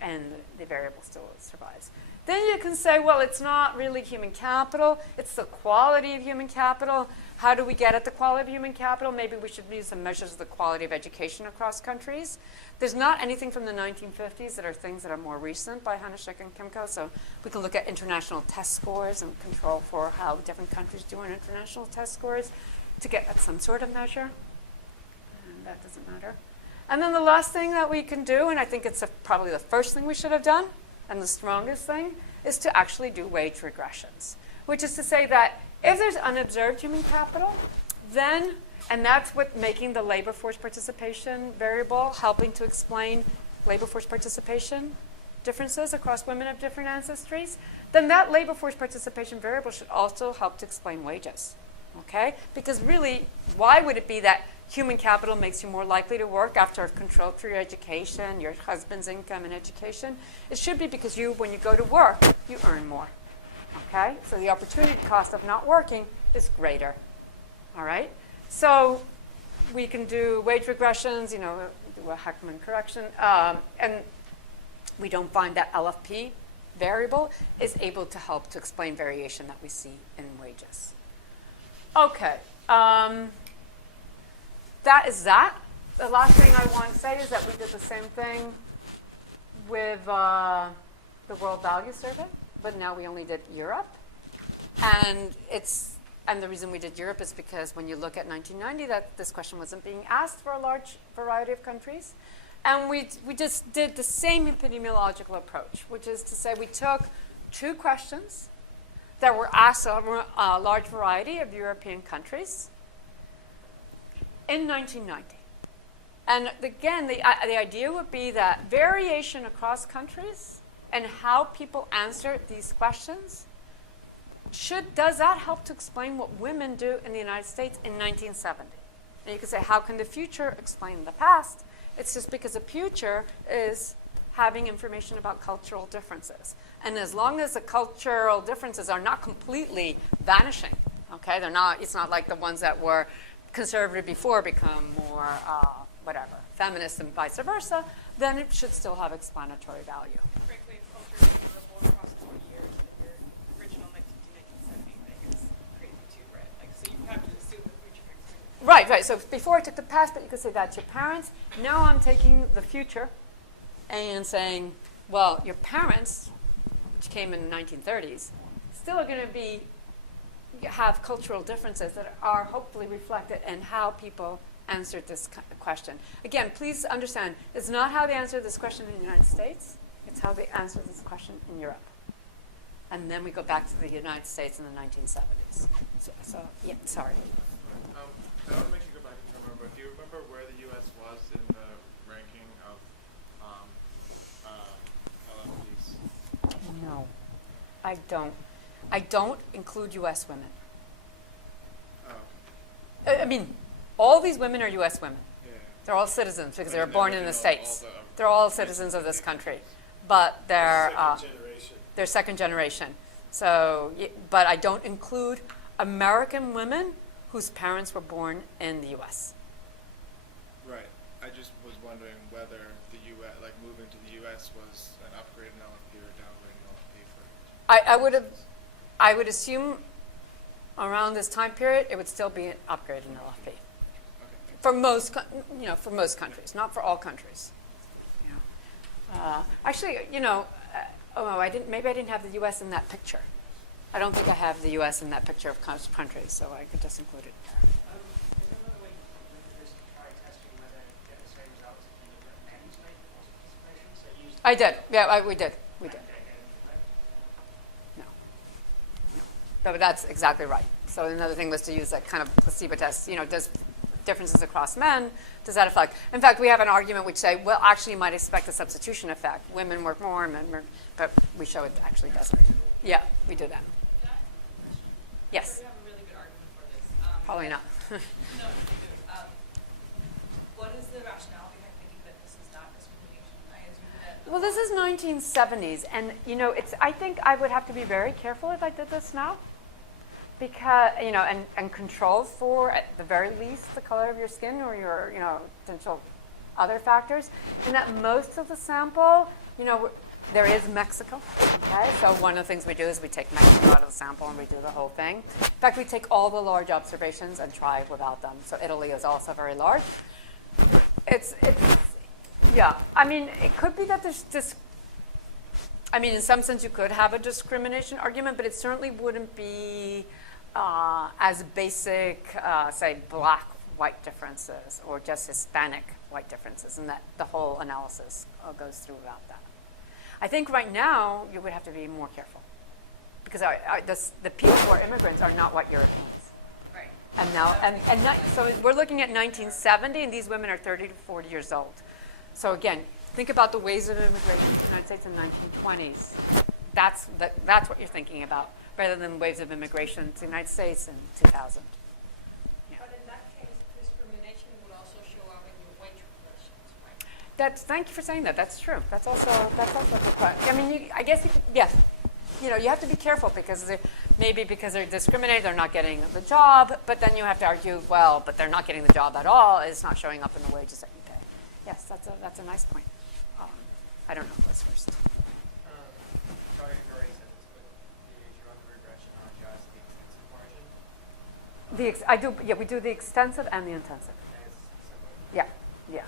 and the variable still survives. Then you can say, well, it's not really human capital, it's the quality of human capital. How do we get at the quality of human capital? Maybe we should use some measures of the quality of education across countries. There's not anything from the 1950s that are things that are more recent by Hanishek and Kimco, so we can look at international test scores and control for how different countries do in international test scores to get at some sort of measure. And that doesn't matter. And then the last thing that we can do, and I think it's probably the first thing we should have done, and the strongest thing, is to actually do wage regressions, which is to say that if there's unobserved human capital, then, and that's what making the labor force participation variable, helping to explain labor force participation differences across women of different ancestries, then that labor force participation variable should also help to explain wages, okay? Because really, why would it be that human capital makes you more likely to work after control for your education, your husband's income and education? It should be because when you go to work, you earn more, okay? So the opportunity cost of not working is greater, all right? So we can do wage regressions, do a Heckman correction, and we don't find that LFP variable is able to help to explain variation that we see in wages. Okay. That is that. The last thing I want to say is that we did the same thing with the World Value Survey, but now we only did Europe. And the reason we did Europe is because when you look at 1990, that this question wasn't being asked for a large variety of countries. And we just did the same epidemiological approach, which is to say we took 2 questions that were asked of a large variety of European countries in 1990. And again, the idea would be that variation across countries and how people answer these questions does that help to explain what women do in the United States in 1970? And you could say, how can the future explain the past? It's just because the future is having information about cultural differences. And as long as the cultural differences are not completely vanishing, okay, it's not like the ones that were conservative before become more, whatever, feminist and vice versa, then it should still have explanatory value. Frankly, if culture is durable across 20 years, then your original 1970 thing is crazy too, right? Like, so you have to assume the future makes sense. Right, right. So before I took the past, but you could say that's your parents. Now I'm taking the future and saying, well, your parents, which came in the 1930s, still are going to have cultural differences that are hopefully reflected in how people answered this question. Again, please understand, it's not how they answered this question in the United States, it's how they answered this question in Europe. And then we go back to the United States in the 1970s. So yeah, sorry. I don't make you go back and remember, but do you remember where the U.S. was in the ranking of LMPs? No, I don't. I don't include U.S. women. Oh. I mean, all these women are U.S. women. Yeah. They're all citizens because But they were in the born in the original, States. all the They're all citizens of this country, but they're Second generation. they're second generation. So, but I don't include American women whose parents were born in the U.S. Right. I just was wondering whether the U.S., like moving to the U.S. was an upgrade in LMP or downgrade in LMP for. I would assume around this time period it would still be an upgrade in LFP. Okay. For most, for most countries, not for all countries. Actually, maybe I didn't have the U.S. in that picture. I don't think I have the U.S. in that picture of countries, so I could just include it there. Is there another way you can look at this to try testing whether you get the same results if you look at men's rate of participation? So you use I did. Yeah, we did. We did. No. But that's exactly right. So another thing was to use that kind of placebo test. Does differences across men, does that affect? In fact, we have an argument which say, well, actually you might expect a substitution effect. Women work more, men work, but we show it actually doesn't. Yeah, we do that. Can I ask a question? Yes. You have a really good argument for this. Probably not. No, you do. What is the rationale behind thinking that this is not discrimination? I assume that. Well, this is 1970s, and I think I would have to be very careful if I did this now, because and control for at the very least the color of your skin or your potential other factors, and that most of the sample, there is Mexico. Okay, so one of the things we do is we take Mexico out of the sample and we do the whole thing. In fact, we take all the large observations and try without them. So Italy is also very large. Yeah. I mean, it could be that there's this. I mean, in some sense, you could have a discrimination argument, but it certainly wouldn't be as basic, say, black-white differences or just Hispanic-white differences, and that the whole analysis goes through about that. I think right now you would have to be more careful because the people who are immigrants are not white Europeans. Right. And now, so we're looking at 1970, and these women are 30 to 40 years old. So again, think about the waves of immigration to the United States in the 1920s. That's what you're thinking about, rather than waves of immigration to the United States in 2000. Yeah. But in that case, discrimination would also show up in your wage relations, right? Thank you for saying that. That's true. That's also a good point. I mean, I guess you could, yes. You have to be careful because they're discriminated, they're not getting the job, but then you have to argue, well, but they're not getting the job at all. It's not showing up in the wages that you pay. Yes, that's a nice point. I don't know who was first. Sorry if you already said this, but did you run the regression on just the extensive margin? Yeah, we do the extensive and the intensive. And it's similar. Yeah.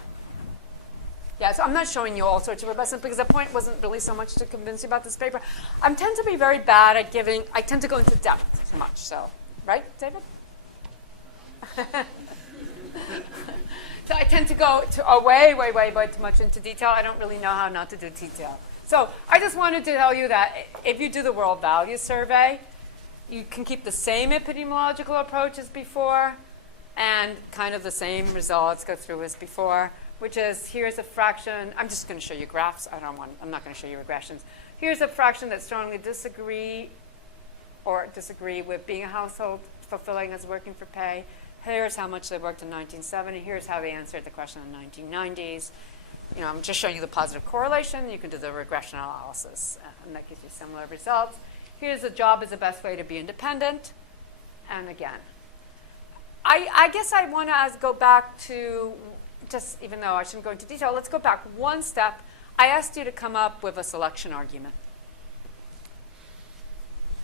Yeah, so I'm not showing you all sorts of robustness because the point wasn't really so much to convince you about this paper. I tend to be very bad at I tend to go into depth too much, so, right, David? So I tend to go way too much into detail. I don't really know how not to do detail. So I just wanted to tell you that if you do the World Value Survey, you can keep the same epidemiological approach as before and kind of the same results go through as before, which is here's a fraction. I'm just going to show you graphs. I'm not going to show you regressions. Here's a fraction that strongly disagree with being a household fulfilling as working for pay. Here's how much they worked in 1970. Here's how they answered the question in the 1990s. I'm just showing you the positive correlation. You can do the regression analysis, and that gives you similar results. Here's a job is the best way to be independent. And again, I guess I want to go back to, just even though I shouldn't go into detail, let's go back one step. I asked you to come up with a selection argument.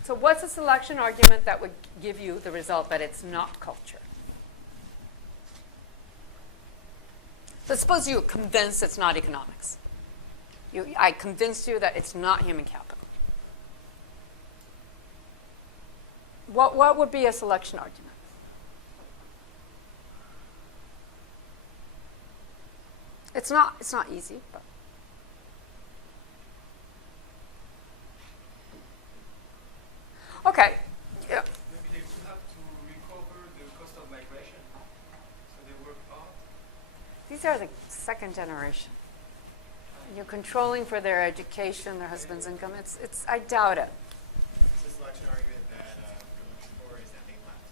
So what's a selection argument that would give you the result that it's not culture? So suppose you're convinced it's not economics. I convinced you that it's not human capital. What would be a selection argument? It's not easy, but. Okay. Yeah. Maybe they will have to recover the cost of migration, so they work hard. These are the second generation. You're controlling for their education, their husband's income. It's. I doubt it. It's a selection argument that we're looking for is that they left.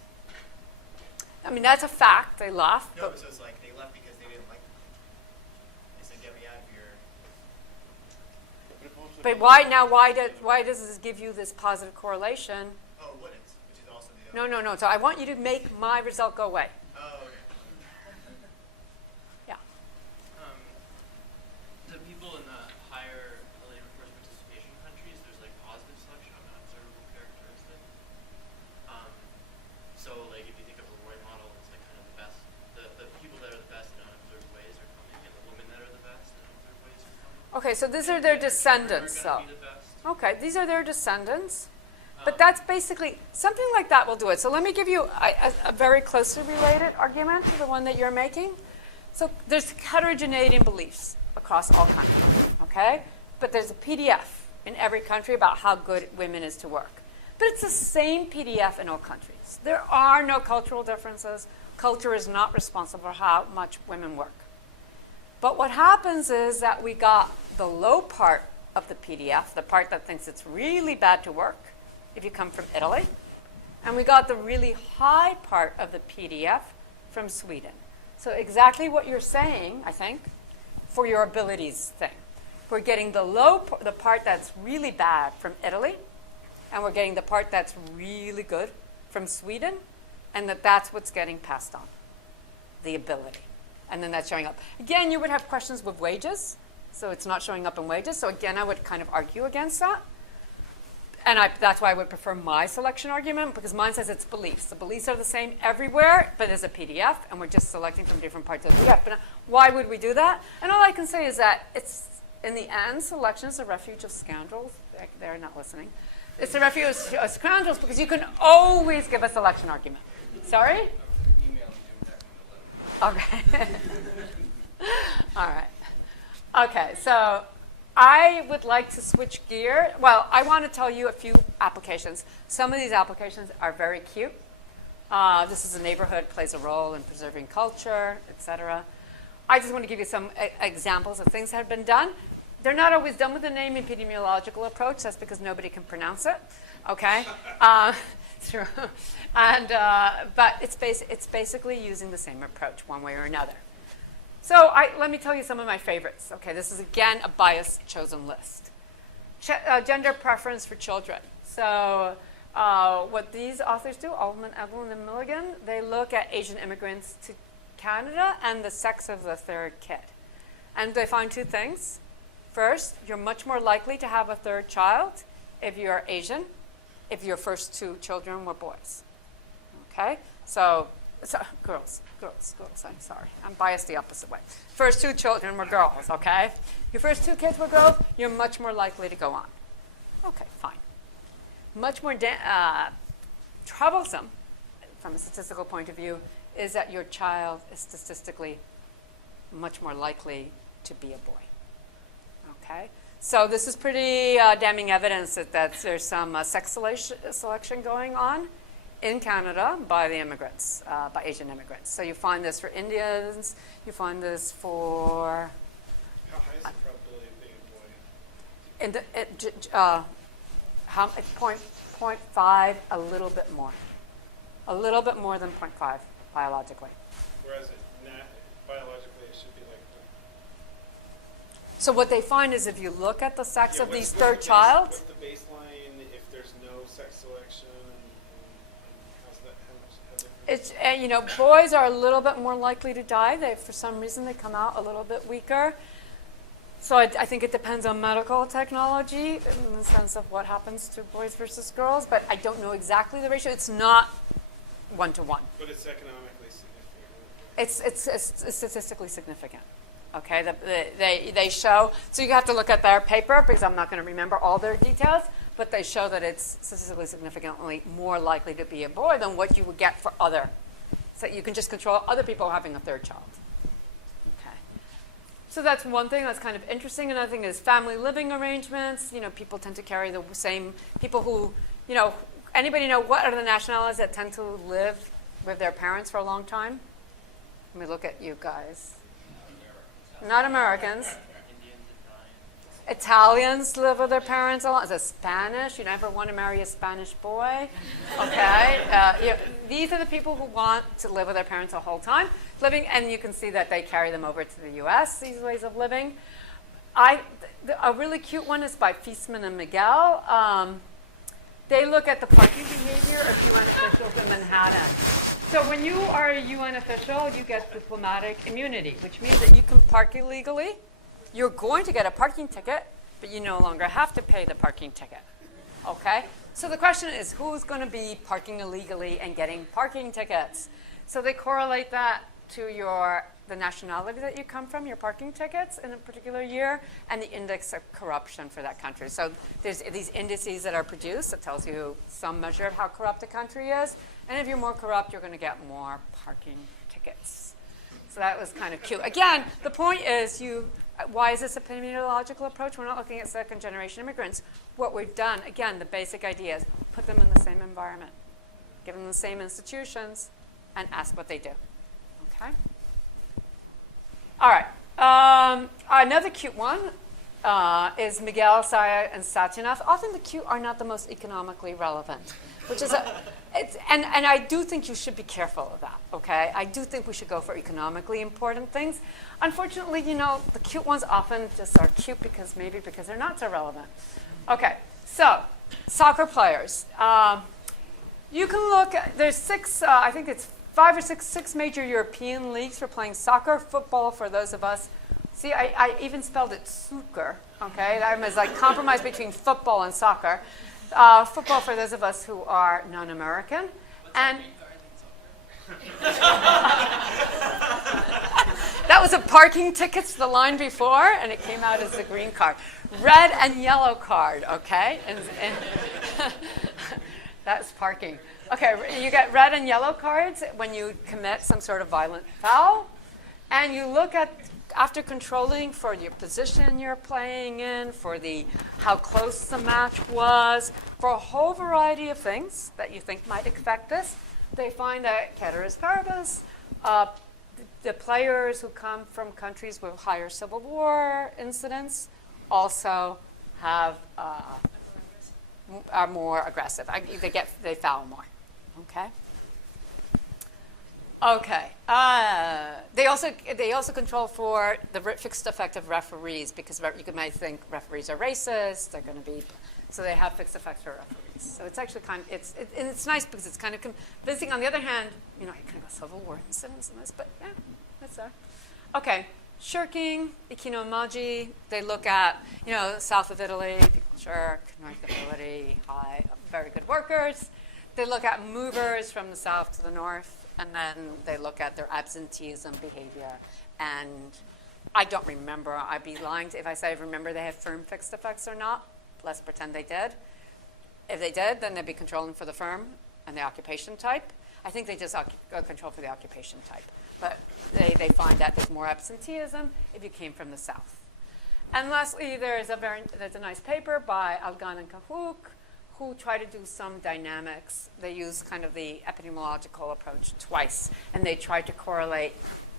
I mean, that's a fact. They left. No, but so it's like they left because they didn't like the country. They said, get me out of here. but why does this give you this positive correlation? Oh, it wouldn't, which is also the other. No. So I want you to make my result go away. Oh, okay. Yeah. The people in the higher labor force participation countries, there's like positive selection on an observable characteristic. So like if you think of a Roy model, it's like kind of the best. The people that are the best in unobserved ways are coming, and the women that are the best in unobserved ways are coming. Okay, so these are their descendants. So. Be the best. Okay, these are their descendants. But that's basically, something like that will do it. So let me give you a very closely related argument to the one that you're making. So there's heterogeneity in beliefs across all countries, okay? But there's a PDF in every country about how good women is to work. But it's the same PDF in all countries. There are no cultural differences. Culture is not responsible for how much women work. But what happens is that we got the low part of the PDF, the part that thinks it's really bad to work, if you come from Italy. And we got the really high part of the PDF from Sweden. So exactly what you're saying, I think, for your abilities thing. We're getting the part that's really bad from Italy, and we're getting the part that's really good from Sweden, and that's what's getting passed on, the ability. And then that's showing up. Again, you would have questions with wages, so it's not showing up in wages. So again, I would kind of argue against that. And that's why I would prefer my selection argument, because mine says it's beliefs. The beliefs are the same everywhere, but there's a PDF, and we're just selecting from different parts of the PDF. But why would we do that? And all I can say is that it's, in the end, selection is a refuge of scoundrels. They're not listening. It's a refuge of scoundrels because you can always give a selection argument. Sorry? Okay. All right. Okay, so I would like to switch gear. Well, I want to tell you a few applications. Some of these applications are very cute. This is a neighborhood, plays a role in preserving culture, etc. I just want to give you some examples of things that have been done. They're not always done with the name epidemiological approach. That's because nobody can pronounce it. Okay, it's true. And but it's basically using the same approach, one way or another. So let me tell you some of my favorites. Okay, this is, again, a biased chosen list. Gender preference for children. So what these authors do, Altman, Evelyn, and Milligan, they look at Asian immigrants to Canada and the sex of the third kid. And they find two things. First, you're much more likely to have a third child if you're Asian, if your first two children were boys. Okay? So girls, I'm sorry. I'm biased the opposite way. First two children were girls, okay? Your first two kids were girls, you're much more likely to go on. Okay, fine. Much more troublesome, from a statistical point of view, is that your child is statistically much more likely to be a boy. Okay? So this is pretty damning evidence that there's some sex selection going on in Canada by the immigrants, by Asian immigrants. So you find this for Indians, you find this for... How high is the probability of being a boy? It's 0.5, a little bit more. A little bit more than 0.5 biologically. Whereas biologically it should be like... So what they find is if you look at the sex of these what's third the child... What's the baseline if there's no sex selection? And how's that, how different it's, you know, boys are a little bit more likely to die. They, for some reason, they come out a little bit weaker. So I think it depends on medical technology in the sense of what happens to boys versus girls, but I don't know exactly the ratio. It's not 1-to-1. But it's economically significant. It's statistically significant. Okay, they show, so you have to look at their paper because I'm not going to remember all their details, but they show that it's statistically significantly more likely to be a boy than what you would get for other. So you can just control other people having a third child. Okay. So that's one thing that's kind of interesting. Another thing is family living arrangements. You know, people tend to carry the same, people who, you know, anybody know what are the nationalities that tend to live with their parents for a long time? Let me look at you guys. Not Americans. Italians live with their parents a lot. The Spanish, you never want to marry a Spanish boy. Okay, yeah, these are the people who want to live with their parents the whole time, living, and you can see that they carry them over to the U.S. These ways of living. A really cute one is by Fiesman and Miguel. They look at the parking behavior of UN officials in Manhattan. So when you are a UN official, you get diplomatic immunity, which means that you can park illegally. You're going to get a parking ticket, but you no longer have to pay the parking ticket. Okay? So the question is, who's going to be parking illegally and getting parking tickets? So they correlate that to the nationality that you come from, your parking tickets in a particular year, and the index of corruption for that country. So there's these indices that are produced that tells you some measure of how corrupt a country is. And if you're more corrupt, you're going to get more parking tickets. So that was kind of cute. Again, the point is, why is this a epidemiological approach? We're not looking at second-generation immigrants. What we've done, again, the basic idea is put them in the same environment, give them the same institutions, and ask what they do. Okay? All right. Another cute one is Miguel, Saya, and Satyanath. Often the cute are not the most economically relevant, which is and I do think you should be careful of that, okay? I do think we should go for economically important things. Unfortunately, you know, the cute ones often just are cute because they're not so relevant. Okay, so soccer players. You can look, there's I think it's 5 or 6 major European leagues for playing soccer, football for those of us. See, I even spelled it suker, okay? That was like compromise between football and soccer. Football for those of us who are non-American. And that was a parking ticket to the line before, and it came out as a green card. Red and yellow card, okay? And that's parking. Okay, you get red and yellow cards when you commit some sort of violent foul, and you look at, after controlling for your position you're playing in, for how close the match was, for a whole variety of things that you think might affect this, they find that ceteris paribus, the players who come from countries with higher civil war incidents also are more aggressive. They foul more. Okay. Okay. They also control for the fixed effect of referees because you might think referees are racist. They're going to be, so they have fixed effects for referees. So it's actually it's nice because it's kind of convincing. On the other hand, you know, you kind of Civil War incidents in this, but yeah, that's there. Okay. Shirking, economology. They look at, you know, south of Italy, people shirk, north of Italy, very good workers. They look at movers from the south to the north, and then they look at their absenteeism behavior. And I don't remember. I'd be lying if I say I remember they have firm fixed effects or not. Let's pretend they did. If they did, then they'd be controlling for the firm and the occupation type. I think they just control for the occupation type. But they find that there's more absenteeism if you came from the south. And lastly, there's a nice paper by Algan and Cahouk, who try to do some dynamics. They use kind of the epidemiological approach twice, and they try to correlate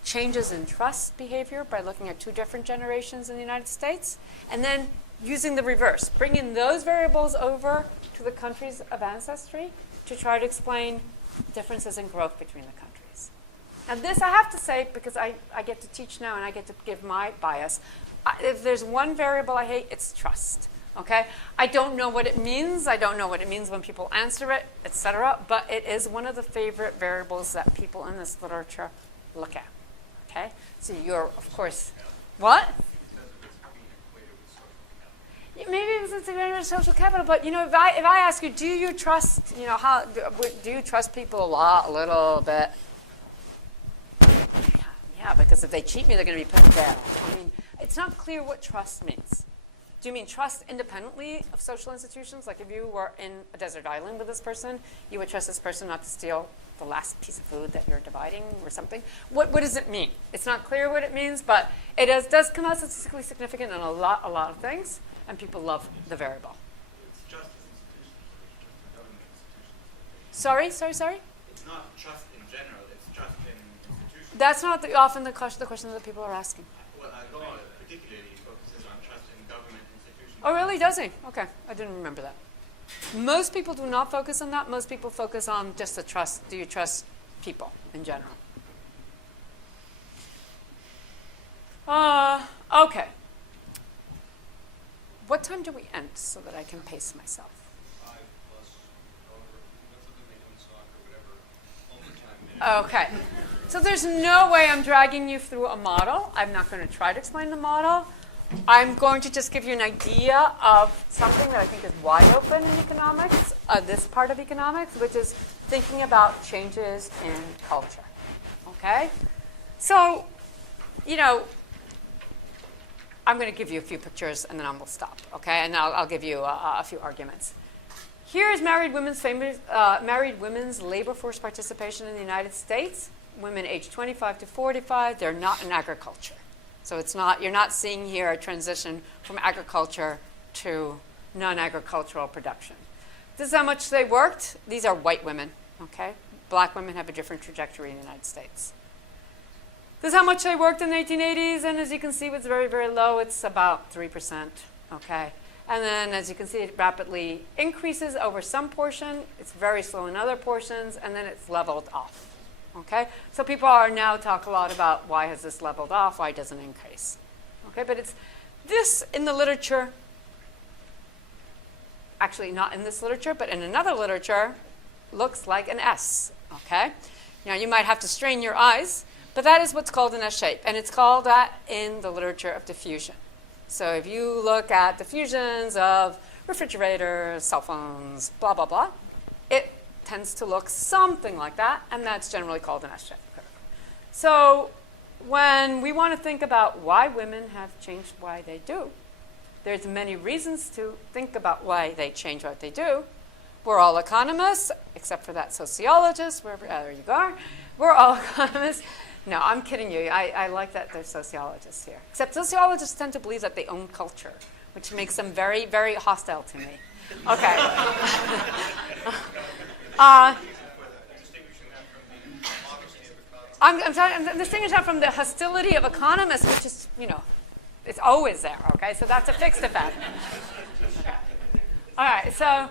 changes in trust behavior by looking at 2 different generations in the United States, and then using the reverse, bringing those variables over to the countries of ancestry to try to explain differences in growth between the countries. And this I have to say because I get to teach now and I get to give my bias. If there's one variable I hate, it's trust. Okay? I don't know what it means. I don't know what it means when people answer it, etc. But it is one of the favorite variables that people in this literature look at. Okay? So you're, of course, what? Yeah, maybe it's equated with social capital, but if I ask you, do you trust, do you trust people a lot, a little bit? Yeah, because if they cheat me, they're going to be put in jail. I mean, it's not clear what trust means. Do you mean trust independently of social institutions? Like if you were in a desert island with this person, you would trust this person not to steal the last piece of food that you're dividing or something? What does it mean? It's not clear what it means, but it does come out statistically significant in a lot of things, and people love the variable. It's just institutions, government institutions. Sorry? It's not just in general, it's just in institutions. That's not often the question that people are asking. Well, law particularly focuses on trust in government institutions. Oh, really? Does he? Okay. I didn't remember that. Most people do not focus on that. Most people focus on just the trust. Do you trust people in general? Okay. What time do we end so that I can pace myself? 5 plus, however, that's what they do in soccer, whatever, overtime minutes. Okay. So there's no way I'm dragging you through a model. I'm not going to try to explain the model. I'm going to just give you an idea of something that I think is wide open in economics, this part of economics, which is thinking about changes in culture. Okay? So, I'm going to give you a few pictures and then we'll stop. Okay? And I'll give you a few arguments. Here is married women's labor force participation in the United States. Women aged 25 to 45, they're not in agriculture. So you're not seeing here a transition from agriculture to non-agricultural production. This is how much they worked. These are white women, okay? Black women have a different trajectory in the United States. This is how much they worked in the 1880s, and as you can see, it's very, very low. It's about 3%, okay? And then, as you can see, it rapidly increases over some portion. It's very slow in other portions, and then it's leveled off. Okay, so people are now talk a lot about why has this leveled off, why it doesn't increase. Okay, but it's this in the literature, actually not in this literature, but in another literature, looks like an S. Okay, now you might have to strain your eyes, but that is what's called an S shape, and it's called that in the literature of diffusion. So if you look at diffusions of refrigerators, cell phones, blah, blah, blah, it tends to look something like that, and that's generally called an S shape. So when we want to think about why women have changed why they do, there's many reasons to think about why they change what they do. We're all economists, except for that sociologist, wherever, there you are. We're all economists. No, I'm kidding you. I like that there's sociologists here. Except sociologists tend to believe that they own culture, which makes them very, very hostile to me. Okay. I'm distinguishing that from the hostility of economists, which is, it's always there, okay? So that's a fixed effect. Okay. All right, so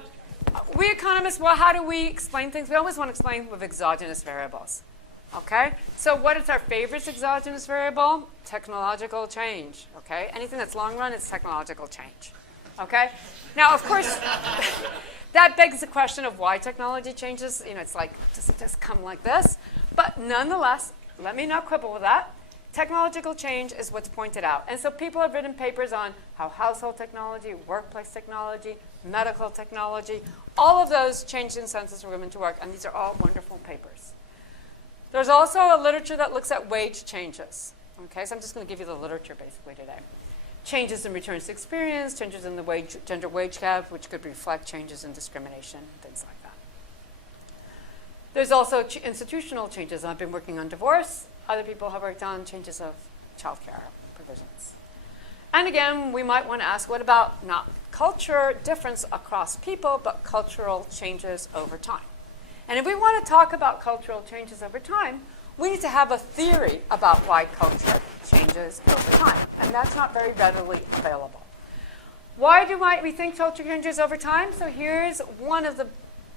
we economists, well, how do we explain things? We always want to explain with exogenous variables, okay? So what is our favorite exogenous variable? Technological change, okay? Anything that's long run, it's technological change, okay? Now, of course, that begs the question of why technology changes. It's like, does it just come like this? But nonetheless, let me not quibble with that. Technological change is what's pointed out. And so people have written papers on how household technology, workplace technology, medical technology, all of those changed incentives for women to work. And these are all wonderful papers. There's also a literature that looks at wage changes. Okay, so I'm just going to give you the literature basically today. Changes in returns to experience, changes in the gender wage gap, which could reflect changes in discrimination, things like that. There's also institutional changes. I've been working on divorce. Other people have worked on changes of child care provisions. And again, we might want to ask, what about not culture difference across people, but cultural changes over time? And if we want to talk about cultural changes over time, we need to have a theory about why culture changes over time. And that's not very readily available. Why might we think culture changes over time? So here's one of the,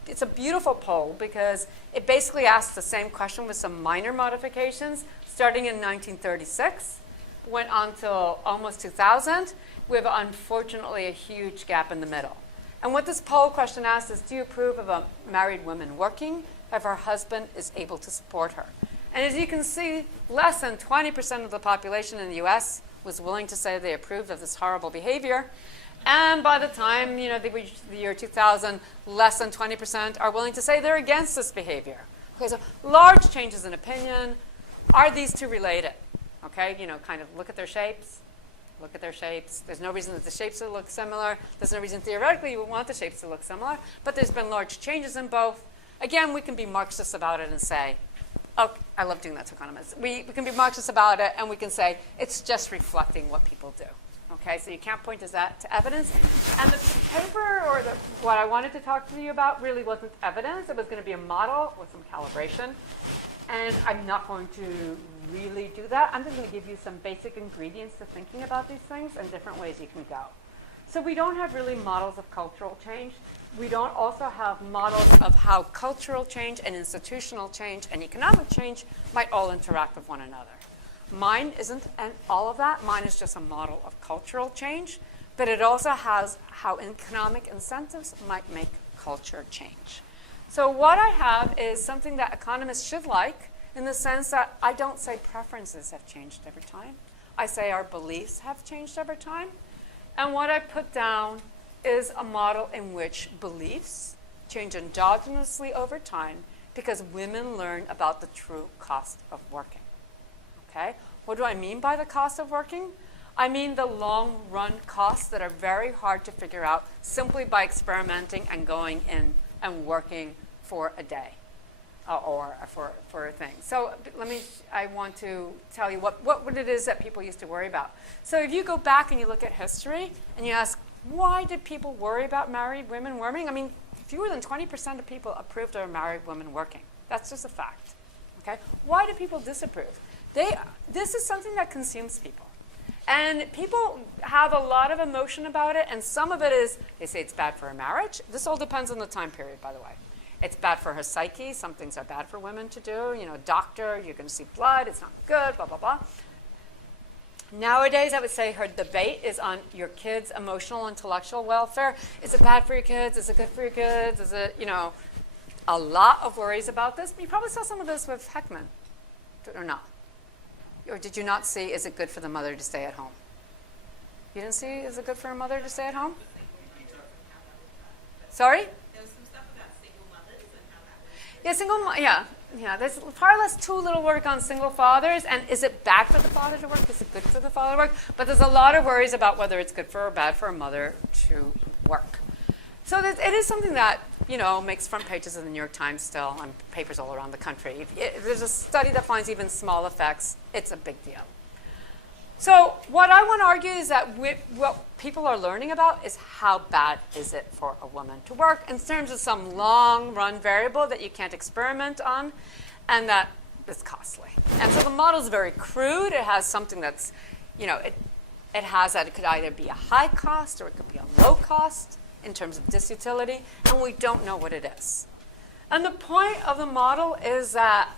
it's a beautiful poll because it basically asks the same question with some minor modifications starting in 1936. went on till almost 2000, we have unfortunately a huge gap in the middle. And what this poll question asks is, do you approve of a married woman working if her husband is able to support her? And as you can see, less than 20% of the population in the US was willing to say they approved of this horrible behavior. And by the time they reach the year 2000, less than 20% are willing to say they're against this behavior. Okay, so large changes in opinion. Are these two related? Okay, kind of look at their shapes. Look at their shapes. There's no reason that the shapes would look similar. There's no reason theoretically you would want the shapes to look similar. But there's been large changes in both. Again, we can be Marxist about it and say, oh, I love doing that to economists. We can be Marxist about it, and we can say it's just reflecting what people do. Okay, so you can't point to that to evidence. And the paper, or what I wanted to talk to you about, really wasn't evidence. It was going to be a model with some calibration. And I'm not going to really do that. I'm just going to give you some basic ingredients to thinking about these things and different ways you can go. So we don't have really models of cultural change. We don't also have models of how cultural change and institutional change and economic change might all interact with one another. Mine isn't all of that. Mine is just a model of cultural change, but it also has how economic incentives might make culture change. So what I have is something that economists should like, in the sense that I don't say preferences have changed over time. I say our beliefs have changed over time. And what I put down is a model in which beliefs change endogenously over time because women learn about the true cost of working. Okay? What do I mean by the cost of working? I mean the long-run costs that are very hard to figure out simply by experimenting and going in and working for a day or for a thing. So I want to tell you what it is that people used to worry about. So if you go back and you look at history and you ask, why did people worry about married women working? I mean, fewer than 20% of people approved of married women working. That's just a fact. Okay? Why do people disapprove? This is something that consumes people. And people have a lot of emotion about it, and some of it is, they say it's bad for a marriage. This all depends on the time period, by the way. It's bad for her psyche. Some things are bad for women to do. A doctor, you're going to see blood. It's not good, blah, blah, blah. Nowadays, I would say her debate is on your kids' emotional, intellectual welfare. Is it bad for your kids? Is it good for your kids? Is it, a lot of worries about this. You probably saw some of this with Heckman, or not. Or did you not see, is it good for the mother to stay at home? You didn't see, is it good for a mother to stay at home? Sorry? There was some stuff about single mothers and how that was. Yeah, there's far less too little work on single fathers, and is it bad for the father to work? Is it good for the father to work? But there's a lot of worries about whether it's good for or bad for a mother to work. So it is something that, makes front pages of the New York Times still, and papers all around the country. If there's a study that finds even small effects, it's a big deal. So what I want to argue is that what people are learning about is how bad is it for a woman to work in terms of some long-run variable that you can't experiment on, and that is costly. And so the model is very crude. It has something that's, it has that it could either be a high cost or it could be a low cost in terms of disutility, and we don't know what it is. And the point of the model is that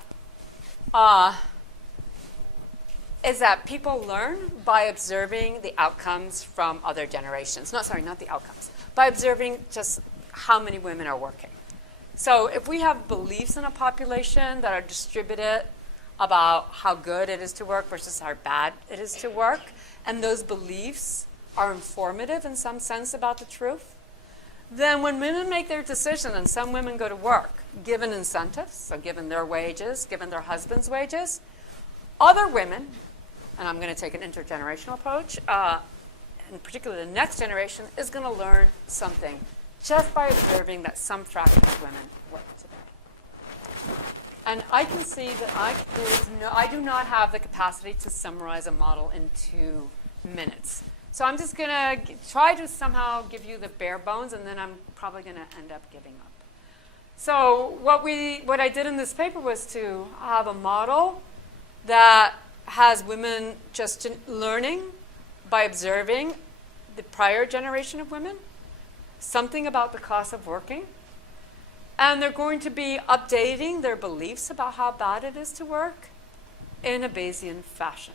people learn by observing the outcomes from other generations. Not the outcomes. By observing just how many women are working. So if we have beliefs in a population that are distributed about how good it is to work versus how bad it is to work, and those beliefs are informative in some sense about the truth, then when women make their decision, and some women go to work, given incentives, so given their wages, given their husband's wages, other women, and I'm going to take an intergenerational approach, in particular the next generation, is going to learn something just by observing that some fraction of women work today. And I can see that I do not have the capacity to summarize a model in 2 minutes. So I'm just going to try to somehow give you the bare bones, and then I'm probably going to end up giving up. So what I did in this paper was to have a model that has women just learning by observing the prior generation of women, something about the cost of working, and they're going to be updating their beliefs about how bad it is to work in a Bayesian fashion.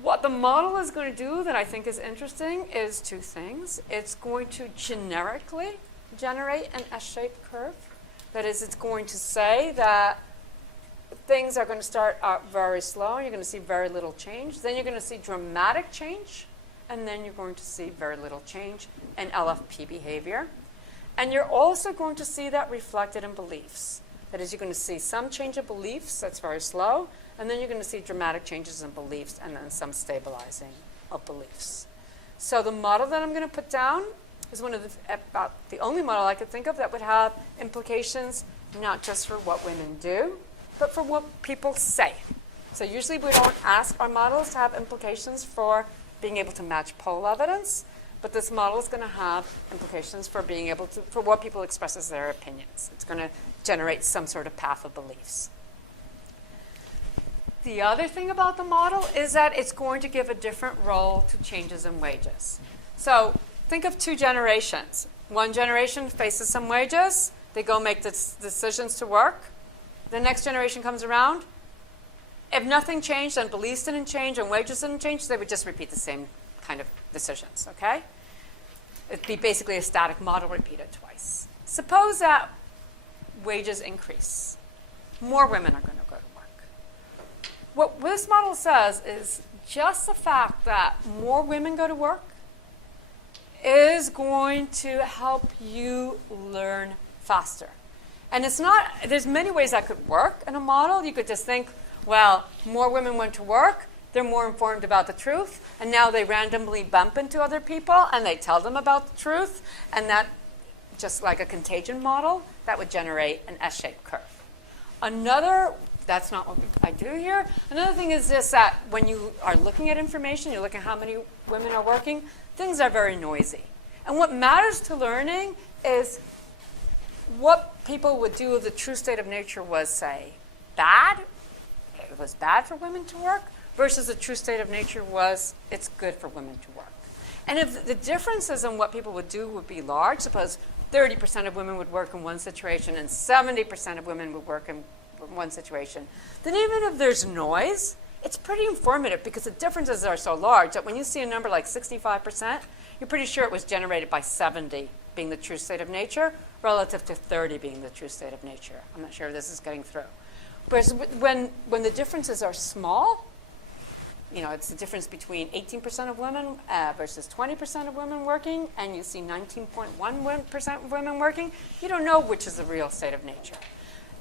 What the model is going to do that I think is interesting is two things. It's going to generically generate an S-shaped curve. That is, it's going to say that things are going to start out very slow. You're going to see very little change. Then you're going to see dramatic change. And then you're going to see very little change in LFP behavior. And you're also going to see that reflected in beliefs. That is, you're going to see some change of beliefs that's very slow. And then you're going to see dramatic changes in beliefs and then some stabilizing of beliefs. So the model that I'm going to put down is about the only model I could think of that would have implications not just for what women do, but for what people say. So usually we don't ask our models to have implications for being able to match poll evidence, but this model is going to have implications for being able to, for what people express as their opinions. It's going to generate some sort of path of beliefs. The other thing about the model is that it's going to give a different role to changes in wages. So think of two generations. One generation faces some wages. They go make the decisions to work. The next generation comes around. If nothing changed and beliefs didn't change and wages didn't change, they would just repeat the same kind of decisions, okay? It'd be basically a static model repeated twice. Suppose that wages increase. More women are going to go to work. What this model says is just the fact that more women go to work is going to help you learn faster. And it's not, there's many ways that could work in a model. You could just think, well, more women went to work, they're more informed about the truth, and now they randomly bump into other people and they tell them about the truth, and that, just like a contagion model, that would generate an S-shaped curve. Another, that's not what I do here. Another thing is just that when you are looking at information, you're looking at how many women are working, things are very noisy. And what matters to learning is what people would do if the true state of nature was, say, bad. It was bad for women to work, versus the true state of nature was it's good for women to work. And if the differences in what people would do would be large, suppose 30% of women would work in one situation and 70% of women would work in one situation, then even if there's noise, it's pretty informative because the differences are so large that when you see a number like 65%, you're pretty sure it was generated by 70 being the true state of nature relative to 30 being the true state of nature. I'm not sure if this is getting through. Whereas when the differences are small, you know, it's the difference between 18% of women versus 20% of women working, and you see 19.1% of women working, you don't know which is the real state of nature.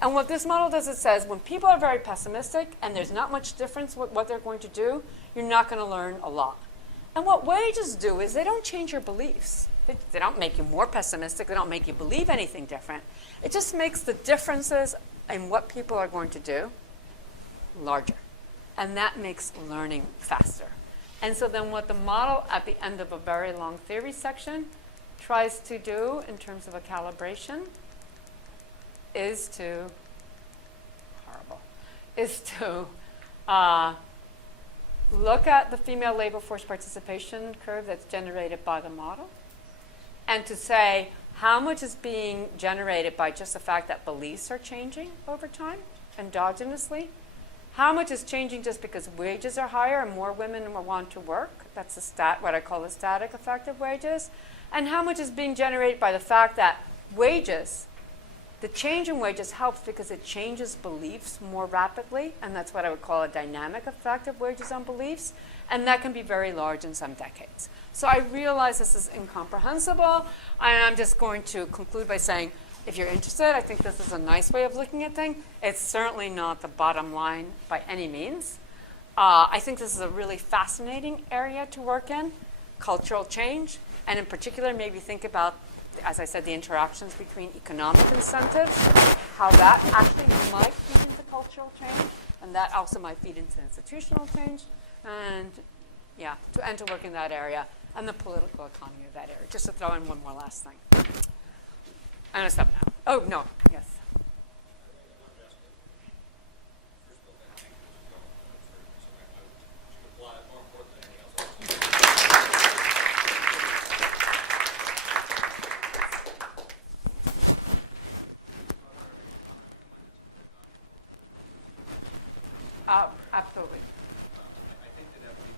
And what this model does, it says when people are very pessimistic and there's not much difference with what they're going to do, you're not going to learn a lot. And what wages do is they don't change your beliefs. They don't make you more pessimistic. They don't make you believe anything different. It just makes the differences in what people are going to do larger. And that makes learning faster. And so then what the model at the end of a very long theory section tries to do in terms of a calibration is to look at the female labor force participation curve that's generated by the model and to say how much is being generated by just the fact that beliefs are changing over time endogenously, how much is changing just because wages are higher and more women want to work, that's what I call the static effect of wages, and how much is being generated by the fact that wages, the change in wages helps because it changes beliefs more rapidly, and that's what I would call a dynamic effect of wages on beliefs, and that can be very large in some decades. So I realize this is incomprehensible, and I'm just going to conclude by saying, if you're interested, I think this is a nice way of looking at things. It's certainly not the bottom line by any means. I think this is a really fascinating area to work in, cultural change, and in particular maybe think about, as I said, the interactions between economic incentives, how that actually might feed into cultural change, and that also might feed into institutional change, and yeah, to work in that area, and the political economy of that area. Just to throw in one more last thing. I'm going to stop now. Oh, no, yes. I Absolutely. think that that would be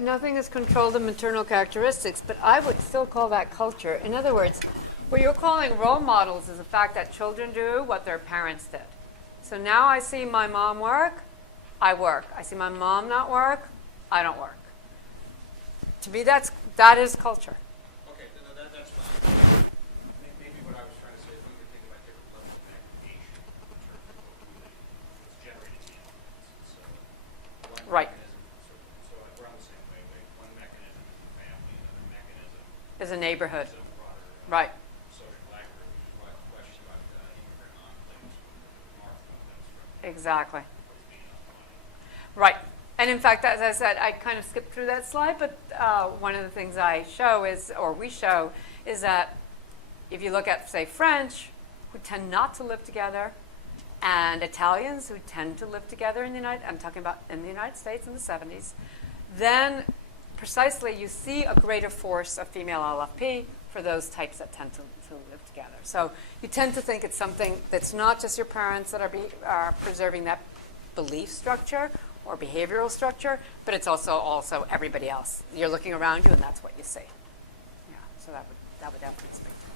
Nothing is controlled in maternal characteristics, but I would still call that culture. In other words, what you're calling role models is the fact that children do what their parents did. So now I see my mom work, I work. I see my mom not work, I don't work. To me, that is culture. Okay, that's fine. Maybe what I was trying to say is we could think about different levels of aggregation in terms of what's generating the elements. So one Right. mechanism, so we're on the same wavelength. One mechanism is the family, another mechanism Is a neighborhood. is a broader Right. social aggregate, which is why the question about immigrant enclaves Mark comes from. Exactly. What's being applied. Right. And in fact, as I said, I kind of skipped through that slide, but one of the things I show is, or we show, is that if you look at, say, French, who tend not to live together, and Italians who tend to live together in the I'm talking about in the United States in the 70s, then precisely you see a greater force of female LFP for those types that tend to live together. So you tend to think it's something that's not just your parents that are preserving that belief structure or behavioral structure, but it's also everybody else. You're looking around you, and that's what you see. Yeah, so that would definitely speak to it.